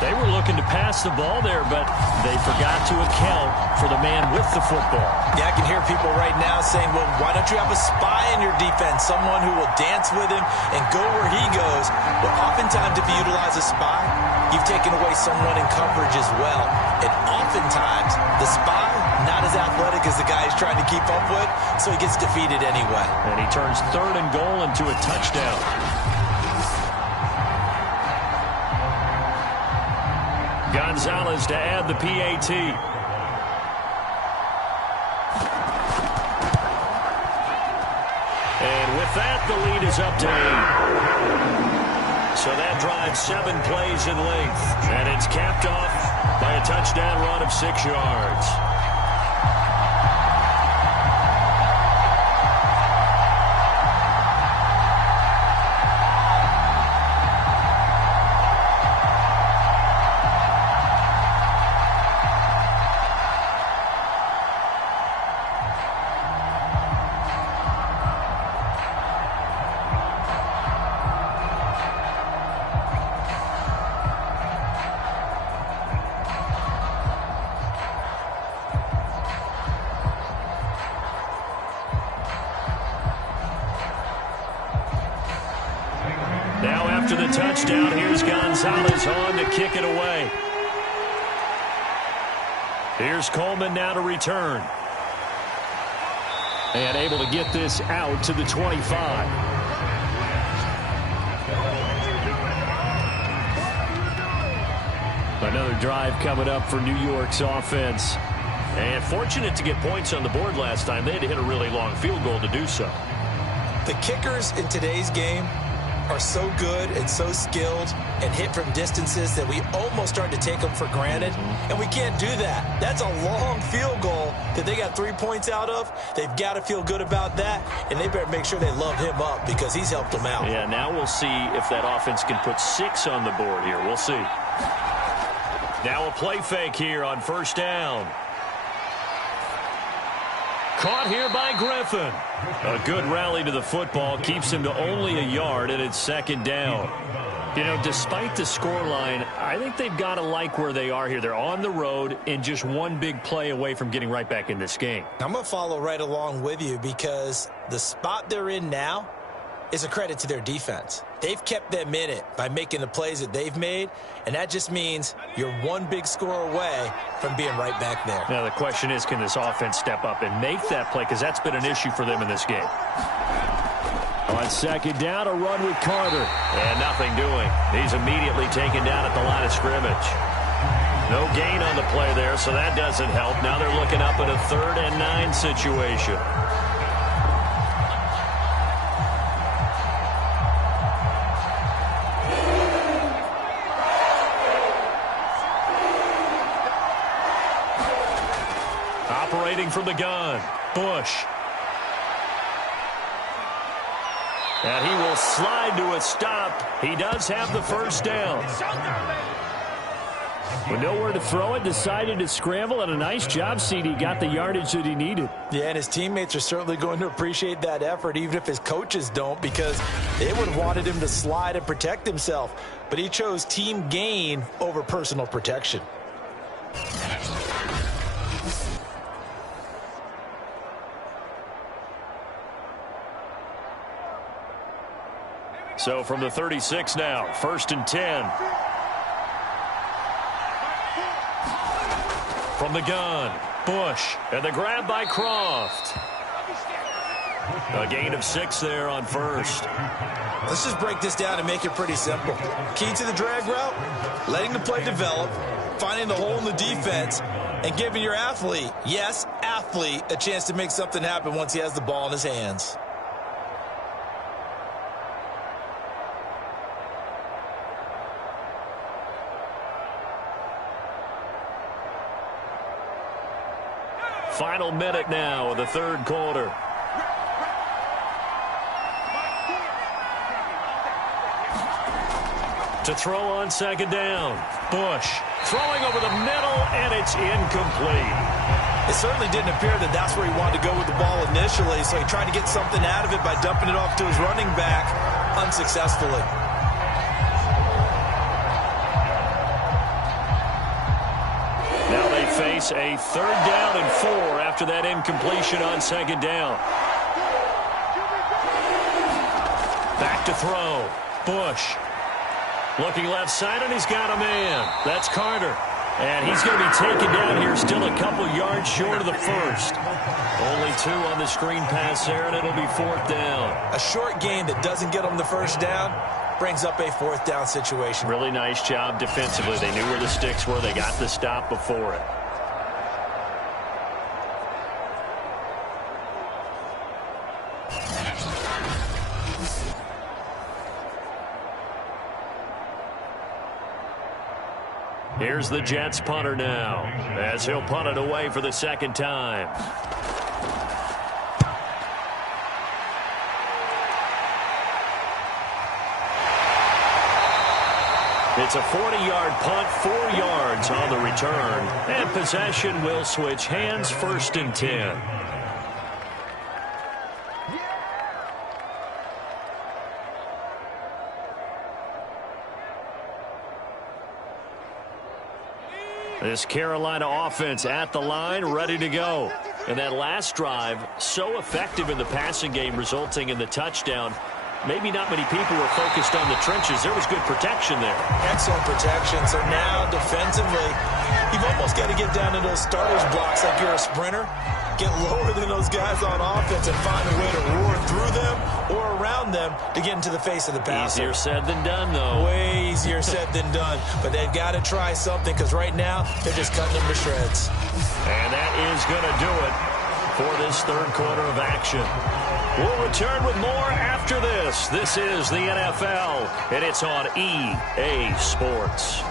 They were looking to pass the ball there, but they forgot to account for the man with the football. Yeah, I can hear people right now saying, well, why don't you have a spy in your defense, someone who will dance with him and go where he goes? Well, oftentimes if you utilize a spy, you've taken away someone in coverage as well. And oftentimes, the spy, not as athletic as the guy he's trying to keep up with, so he gets defeated anyway. And he turns 3rd and goal into a touchdown. Gonzalez to add the PAT. And with that, the lead is up to 8. So that drives 7 plays in length. And it's capped off by a touchdown run of 6 yards. Now after the touchdown, here's Gonzalez on to kick it away. Here's Coleman now to return. And able to get this out to the 25. Another drive coming up for New York's offense. And fortunate to get points on the board last time. They had to hit a really long field goal to do so. The kickers in today's game are so good and so skilled and hit from distances that we almost start to take them for granted, and we can't do that. That's a long field goal that they got 3 points out of. They've got to feel good about that, and they better make sure they love him up because he's helped them out. Yeah, now we'll see if that offense can put 6 on the board here. We'll see. Now a play fake here on 1st down. Caught here by Griffin. A good rally to the football keeps him to only a yard, and it's 2nd down. You know, despite the scoreline, I think they've got to like where they are here. They're on the road and just one big play away from getting right back in this game. I'm going to follow right along with you because the spot they're in now is a credit to their defense. They've kept them in it by making the plays that they've made, and that just means you're one big score away from being right back there. Now the question is, can this offense step up and make that play, because that's been an issue for them in this game. On 2nd down, a run with Carter. And nothing doing. He's immediately taken down at the line of scrimmage. No gain on the play there, so that doesn't help. Now they're looking up at a 3rd and 9 situation. Operating from the gun, Bush. And he will slide to a stop. He does have the 1st down. With nowhere to throw it, decided to scramble, and a nice job, CD. Got the yardage that he needed. Yeah, and his teammates are certainly going to appreciate that effort, even if his coaches don't, because they would have wanted him to slide and protect himself. But he chose team gain over personal protection. So from the 36 now, 1st and 10. From the gun, Bush, and the grab by Croft. A gain of 6 there on 1st. Let's just break this down and make it pretty simple. Key to the drag route, letting the play develop, finding the hole in the defense, and giving your athlete, yes, athlete, a chance to make something happen once he has the ball in his hands. Final minute now of the 3rd quarter. To throw on second down. Bush throwing over the middle, and it's incomplete. It certainly didn't appear that that's where he wanted to go with the ball initially, so he tried to get something out of it by dumping it off to his running back unsuccessfully. Now they face a 3rd down and 4 after that incompletion on second down. Back to throw. Bush looking left side, and he's got a man. That's Carter. And he's going to be taken down here, still a couple yards short of the first. Only 2 on the screen pass there, and it'll be 4th down. A short gain that doesn't get them the first down brings up a 4th down situation. Really nice job defensively. They knew where the sticks were. They got the stop before it. Here's the Jets punter now, as he'll punt it away for the 2nd time. It's a 40-yard punt, 4 yards on the return, and possession will switch hands, 1st and 10. This Carolina offense at the line, ready to go. And that last drive, so effective in the passing game, resulting in the touchdown. Maybe not many people were focused on the trenches. There was good protection there. Excellent protection. So now, defensively, you've almost got to get down to those starters blocks like you're a sprinter. Get lower than those guys on offense and find a way to roar through them or around them to get into the face of the passer. Easier said than done, though. Way easier said than done. But they've got to try something, because right now they're just cutting them to shreds. And that is going to do it for this 3rd quarter of action. We'll return with more after this. This is the NFL, and it's on EA Sports.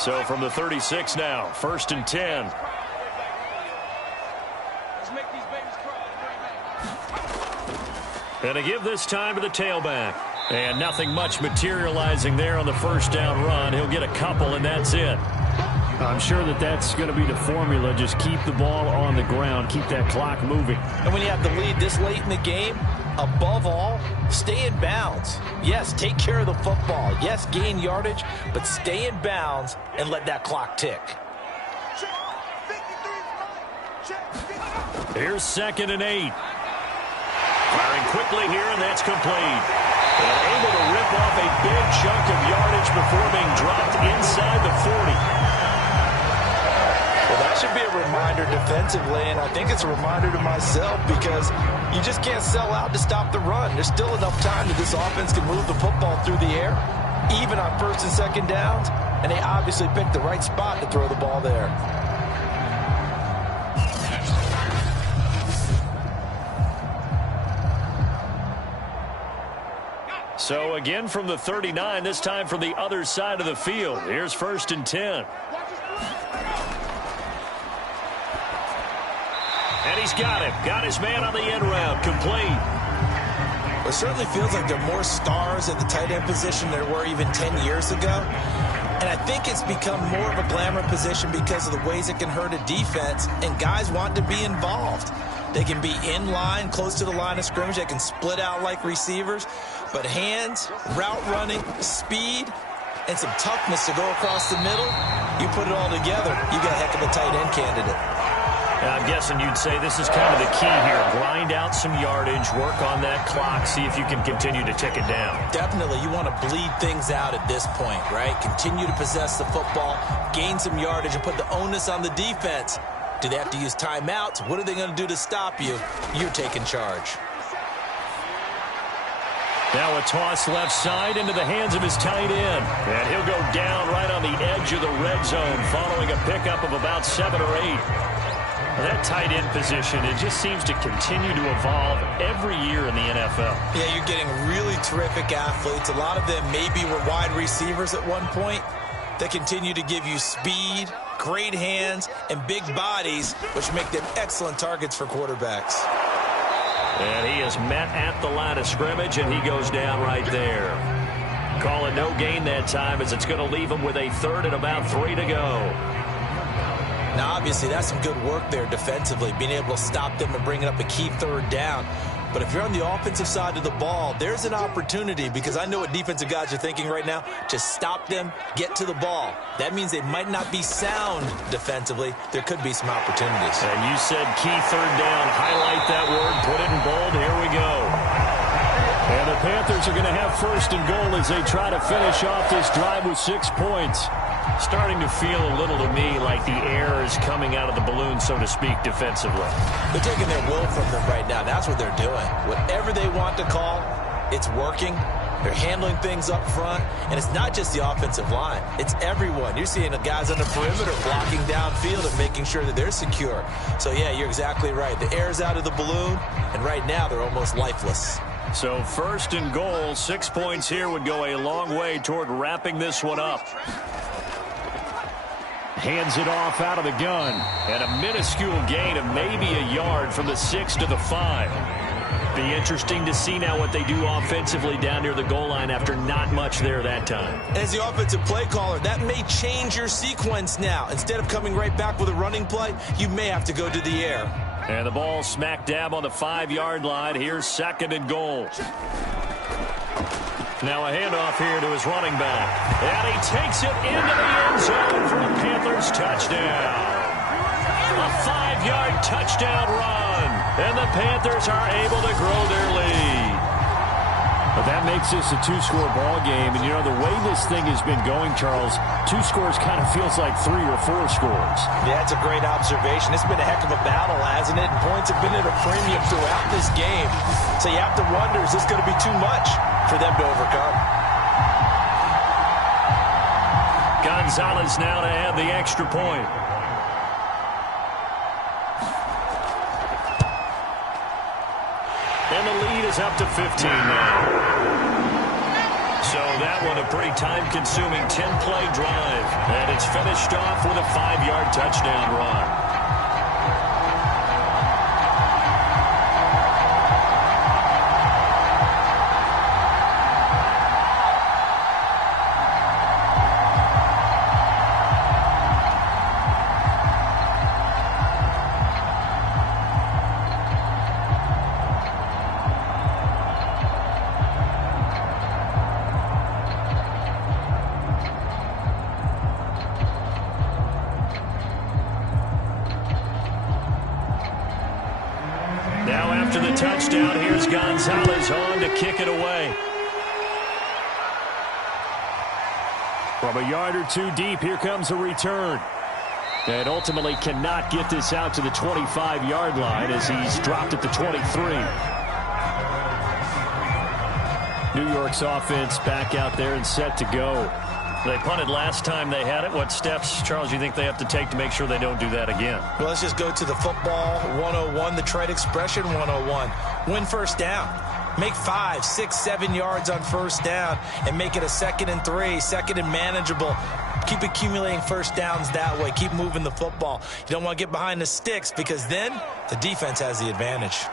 So from the 36 now, 1st and 10. And to give this time to the tailback. And nothing much materializing there on the 1st down run. He'll get a couple, and that's it. I'm sure that that's going to be the formula. Just keep the ball on the ground. Keep that clock moving. And when you have the lead this late in the game, above all, stay in bounds. Yes, take care of the football. Yes, gain yardage, but stay in bounds and let that clock tick. Here's 2nd and 8. Firing quickly here, and that's complete. And able to rip off a big chunk of yardage before being dropped inside the 40. Well, that should be a reminder defensively, and I think it's a reminder to myself, because you just can't sell out to stop the run. There's still enough time that this offense can move the football through the air, even on 1st and 2nd downs, and they obviously picked the right spot to throw the ball there. So again from the 39, this time from the other side of the field. Here's 1st and 10. And he's got him. Got his man on the end route. Complete. It certainly feels like there are more stars at the tight end position than there were even 10 years ago. And I think it's become more of a glamour position because of the ways it can hurt a defense, and guys want to be involved. They can be in line, close to the line of scrimmage. They can split out like receivers. But hands, route running, speed, and some toughness to go across the middle, you put it all together, you got a heck of a tight end candidate. I'm guessing you'd say this is kind of the key here. Grind out some yardage, work on that clock, see if you can continue to tick it down. Definitely. You want to bleed things out at this point, right? Continue to possess the football, gain some yardage, and put the onus on the defense. Do they have to use timeouts? What are they going to do to stop you? You're taking charge. Now a toss left side into the hands of his tight end. And he'll go down right on the edge of the red zone following a pickup of about 7 or 8. That tight end position, it just seems to continue to evolve every year in the NFL. Yeah, you're getting really terrific athletes. A lot of them maybe were wide receivers at one point. They continue to give you speed, great hands, and big bodies, which make them excellent targets for quarterbacks. And he is met at the line of scrimmage, and he goes down right there. Call it no gain that time, as it's going to leave him with a third and about 3 to go. Now, obviously, that's some good work there defensively, being able to stop them and bringing up a key third down. But if you're on the offensive side of the ball, there's an opportunity, because I know what defensive guys are thinking right now. Just stop them, get to the ball. That means they might not be sound defensively. There could be some opportunities. And you said key third down. Highlight that word, put it in bold. Here we go. And the Panthers are going to have first and goal as they try to finish off this drive with 6 points. Starting to feel a little to me like the air is coming out of the balloon, so to speak, defensively. They're taking their will from them right now. That's what they're doing. Whatever they want to call, it's working. They're handling things up front. And it's not just the offensive line. It's everyone. You're seeing the guys on the perimeter blocking downfield and making sure that they're secure. So, yeah, you're exactly right. The air's out of the balloon, and right now they're almost lifeless. So first and goal, 6 points here would go a long way toward wrapping this one up. Hands it off out of the gun. And a minuscule gain of maybe a yard from the 6 to the 5. Be interesting to see now what they do offensively down near the goal line after not much there that time. As the offensive play caller, that may change your sequence now. Instead of coming right back with a running play, you may have to go to the air. And the ball smack dab on the 5-yard line. Here's second and goal. Now a handoff here to his running back. And he takes it into the end zone for a Panthers touchdown. A 5-yard touchdown run. And the Panthers are able to grow their lead. But that makes this a 2-score ball game. And, you know, the way this thing has been going, Charles, 2 scores kind of feels like 3 or 4 scores. Yeah, that's a great observation. It's been a heck of a battle, hasn't it? And points have been at a premium throughout this game. So you have to wonder, is this going to be too much for them to overcome? Gonzalez now to add the extra point. And the lead is up to 15 now. So that one a pretty time-consuming 10-play drive. And it's finished off with a 5-yard touchdown run. After the touchdown, here's Gonzalez on to kick it away. From a yard or 2 deep, here comes a return. And ultimately cannot get this out to the 25-yard line as he's dropped at the 23. New York's offense back out there and set to go. They punted last time they had it. What steps, Charles, you think they have to take to make sure they don't do that again? Well, let's just go to the football 101, the trade expression 101. Win first down. Make 5, 6, 7 yards on first down and make it a 2nd and 3, 2nd and manageable. Keep accumulating first downs that way. Keep moving the football. You don't want to get behind the sticks because then the defense has the advantage.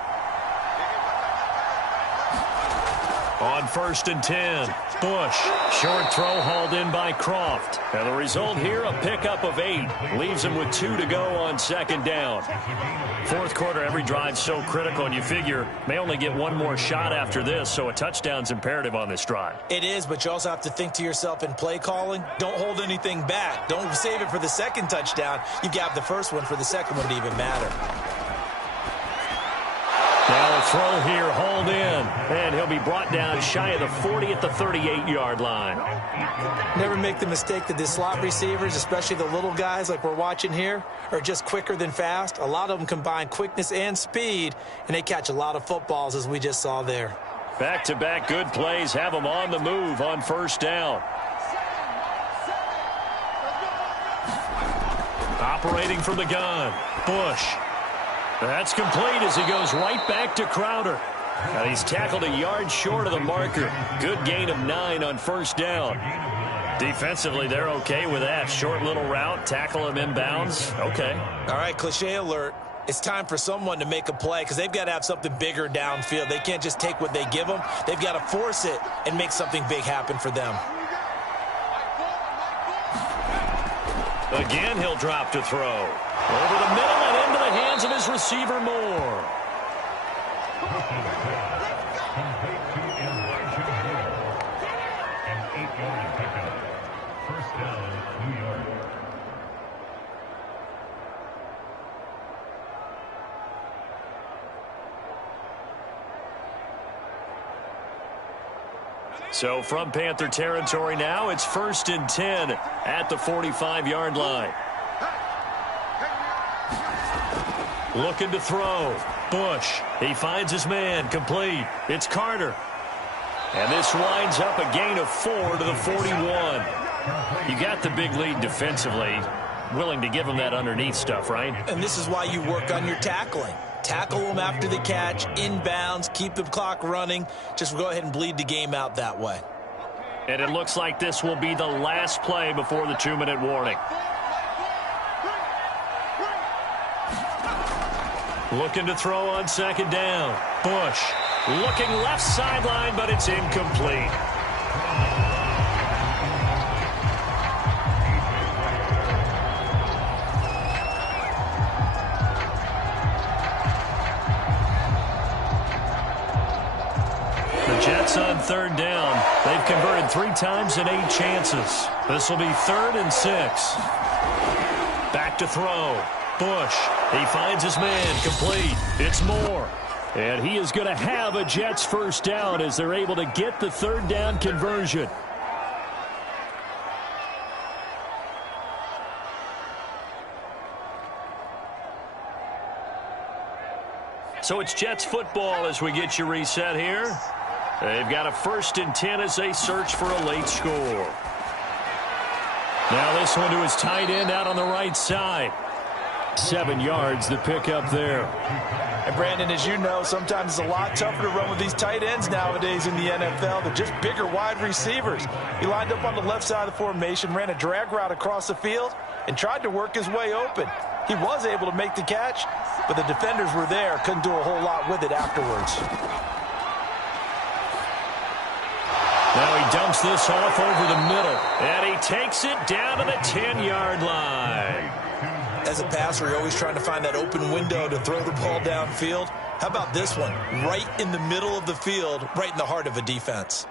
On 1st and 10, Bush. Short throw hauled in by Croft. And the result here, a pickup of 8. Leaves him with 2 to go on 2nd down. 4th quarter, every drive so critical, and you figure may only get 1 more shot after this, so a touchdown's imperative on this drive. It is, but you also have to think to yourself in play calling, don't hold anything back. Don't save it for the 2nd touchdown. You got the first one for the 2nd one to even matter. Now a throw here, hauled in, and he'll be brought down shy of the 40 at the 38-yard line. Never make the mistake that the slot receivers, especially the little guys like we're watching here, are just quicker than fast. A lot of them combine quickness and speed, and they catch a lot of footballs, as we just saw there. Back-to-back good plays have them on the move on 1st down. Operating from the gun, Bush. That's complete as he goes right back to Crowder. And he's tackled a yard short of the marker. Good gain of 9 on first down. Defensively, they're okay with that. Short little route, tackle him inbounds. Okay. All right, cliche alert. It's time for someone to make a play because they've got to have something bigger downfield. They can't just take what they give them. They've got to force it and make something big happen for them. Again, he'll drop to throw. Over the middle and into the hands of his receiver, Moore. So from Panther territory now, it's 1st and 10 at the 45-yard line. Looking to throw. Bush. He finds his man. Complete. It's Carter. And this winds up a gain of 4 to the 41. You got the big lead defensively. Willing to give him that underneath stuff, right? And this is why you work on your tackling. Tackle them after the catch, inbounds, keep the clock running. Just go ahead and bleed the game out that way. And it looks like this will be the last play before the 2-minute warning. Looking to throw on 2nd down. Bush looking left sideline, but it's incomplete. Jets on 3rd down. They've converted 3 times in 8 chances. This will be 3rd and 6. Back to throw. Bush. He finds his man. Complete. It's Moore. And he is going to have a Jets 1st down as they're able to get the 3rd down conversion. So it's Jets football as we get you reset here. They've got a 1st and 10 as they search for a late score. Now this one to his tight end out on the right side. 7 yards, the pickup there. And Brandon, as you know, sometimes it's a lot tougher to run with these tight ends nowadays in the NFL. They're just bigger wide receivers. He lined up on the left side of the formation, ran a drag route across the field, and tried to work his way open. He was able to make the catch, but the defenders were there, couldn't do a whole lot with it afterwards. Now he dumps this off over the middle, and he takes it down to the 10-yard line. As a passer, you're always trying to find that open window to throw the ball downfield. How about this one? Right in the middle of the field, right in the heart of a defense.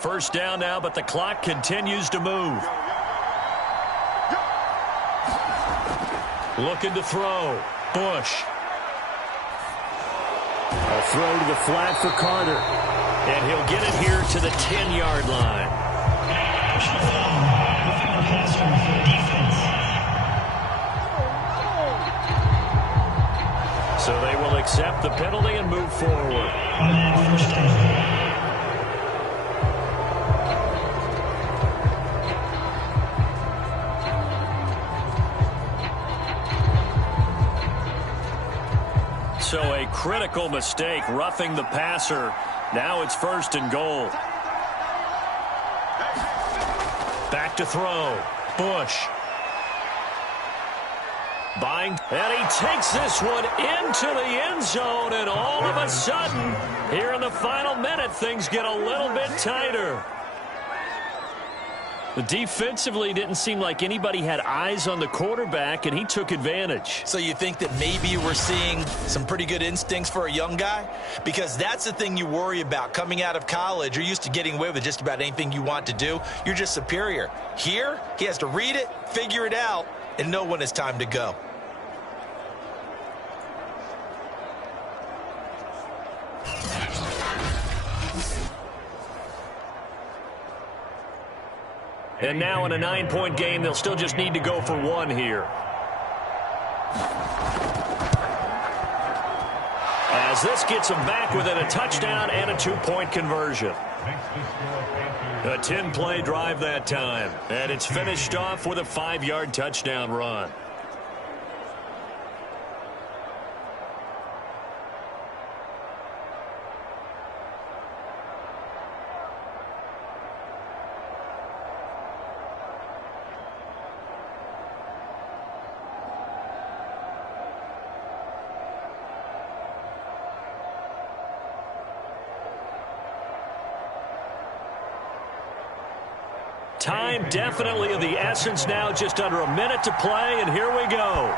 1st down now, but the clock continues to move. Looking to throw. Bush. A throw to the flat for Carter. And he'll get it here to the 10-yard line. So they will accept the penalty and move forward. So a critical mistake, roughing the passer. Now it's 1st and goal. Back to throw. Bush. And he takes this one into the end zone, and all of a sudden, here in the final minute, things get a little bit tighter. Defensively, didn't seem like anybody had eyes on the quarterback, and he took advantage. So you think that maybe we're seeing some pretty good instincts for a young guy? Because that's the thing you worry about coming out of college. You're used to getting away with just about anything you want to do. You're just superior. Here, he has to read it, figure it out, and know when it's time to go. And now in a 9-point game, they'll still just need to go for 1 here. As this gets them back within a touchdown and a 2-point conversion. A 10-play drive that time. And it's finished off with a 5-yard touchdown run. time definitely of the essence now. Just under a minute to play, and here we go.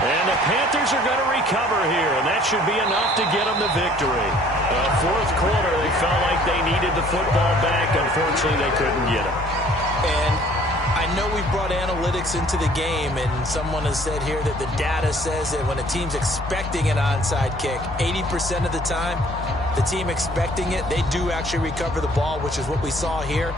And the Panthers are going to recover here, and that should be enough to get them the victory. Fourth quarter, they felt like they needed the football back. Unfortunately, they couldn't get it. And I know we brought analytics into the game, and someone has said here that the data says that when a team's expecting an onside kick, 80% of the time, the team expecting it, they do actually recover the ball, which is what we saw here.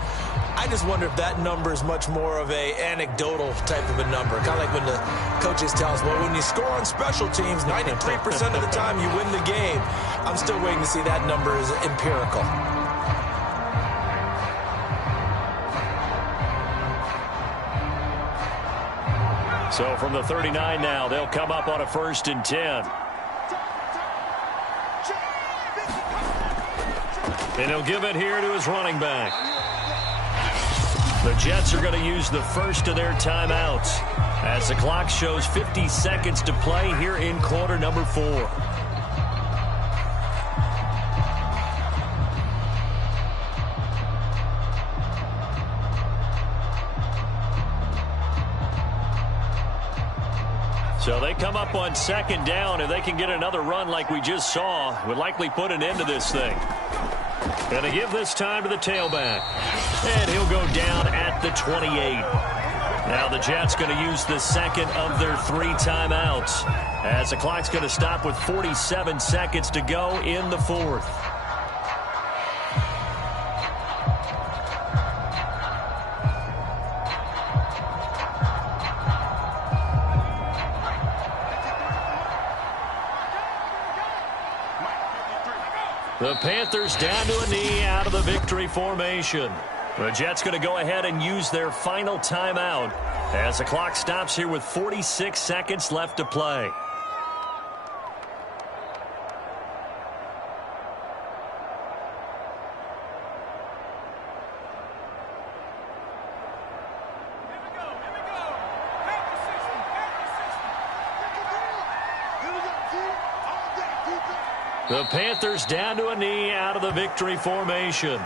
I just wonder if that number is much more of a anecdotal type of a number. Kind of like when the coaches tell us, well, when you score on special teams, 93% of the time you win the game. I'm still waiting to see that number is empirical. So from the 39 now, they'll come up on a 1st and 10. And he'll give it here to his running back. The Jets are going to use the first of their timeouts as the clock shows 50 seconds to play here in quarter number 4. So they come up on 2nd down. If they can get another run like we just saw, would likely put an end to this thing. Going to give this time to the tailback. And he'll go down at the 28. Now the Jets going to use the second of their 3 timeouts as the clock's going to stop with 47 seconds to go in the 4th. The Panthers down to a knee out of the victory formation. The Jets going to go ahead and use their final timeout as the clock stops here with 46 seconds left to play. The Panthers down to a knee out of the victory formation.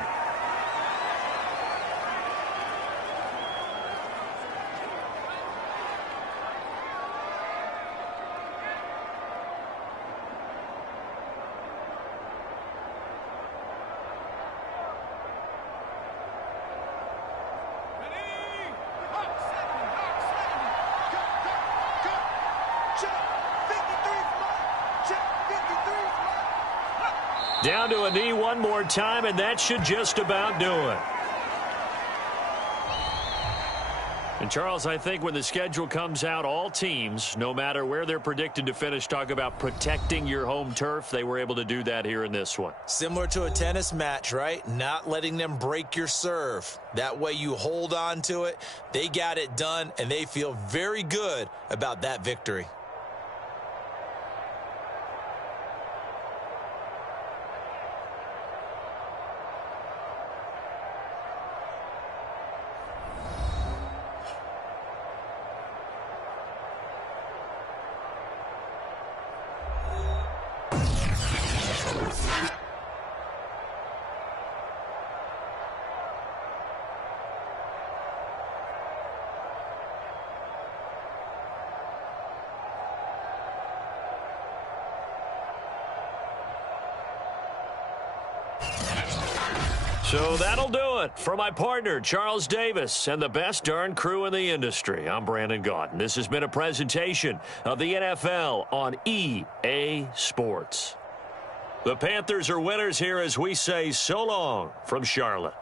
Down to a knee one more time, and that should just about do it. And, Charles, I think when the schedule comes out, all teams, no matter where they're predicted to finish, talk about protecting your home turf. They were able to do that here in this one. Similar to a tennis match, right? Not letting them break your serve. That way you hold on to it. They got it done, and they feel very good about that victory. So that'll do it for my partner, Charles Davis, and the best darn crew in the industry. I'm Brandon Gaudin. This has been a presentation of the NFL on EA Sports. The Panthers are winners here as we say so long from Charlotte.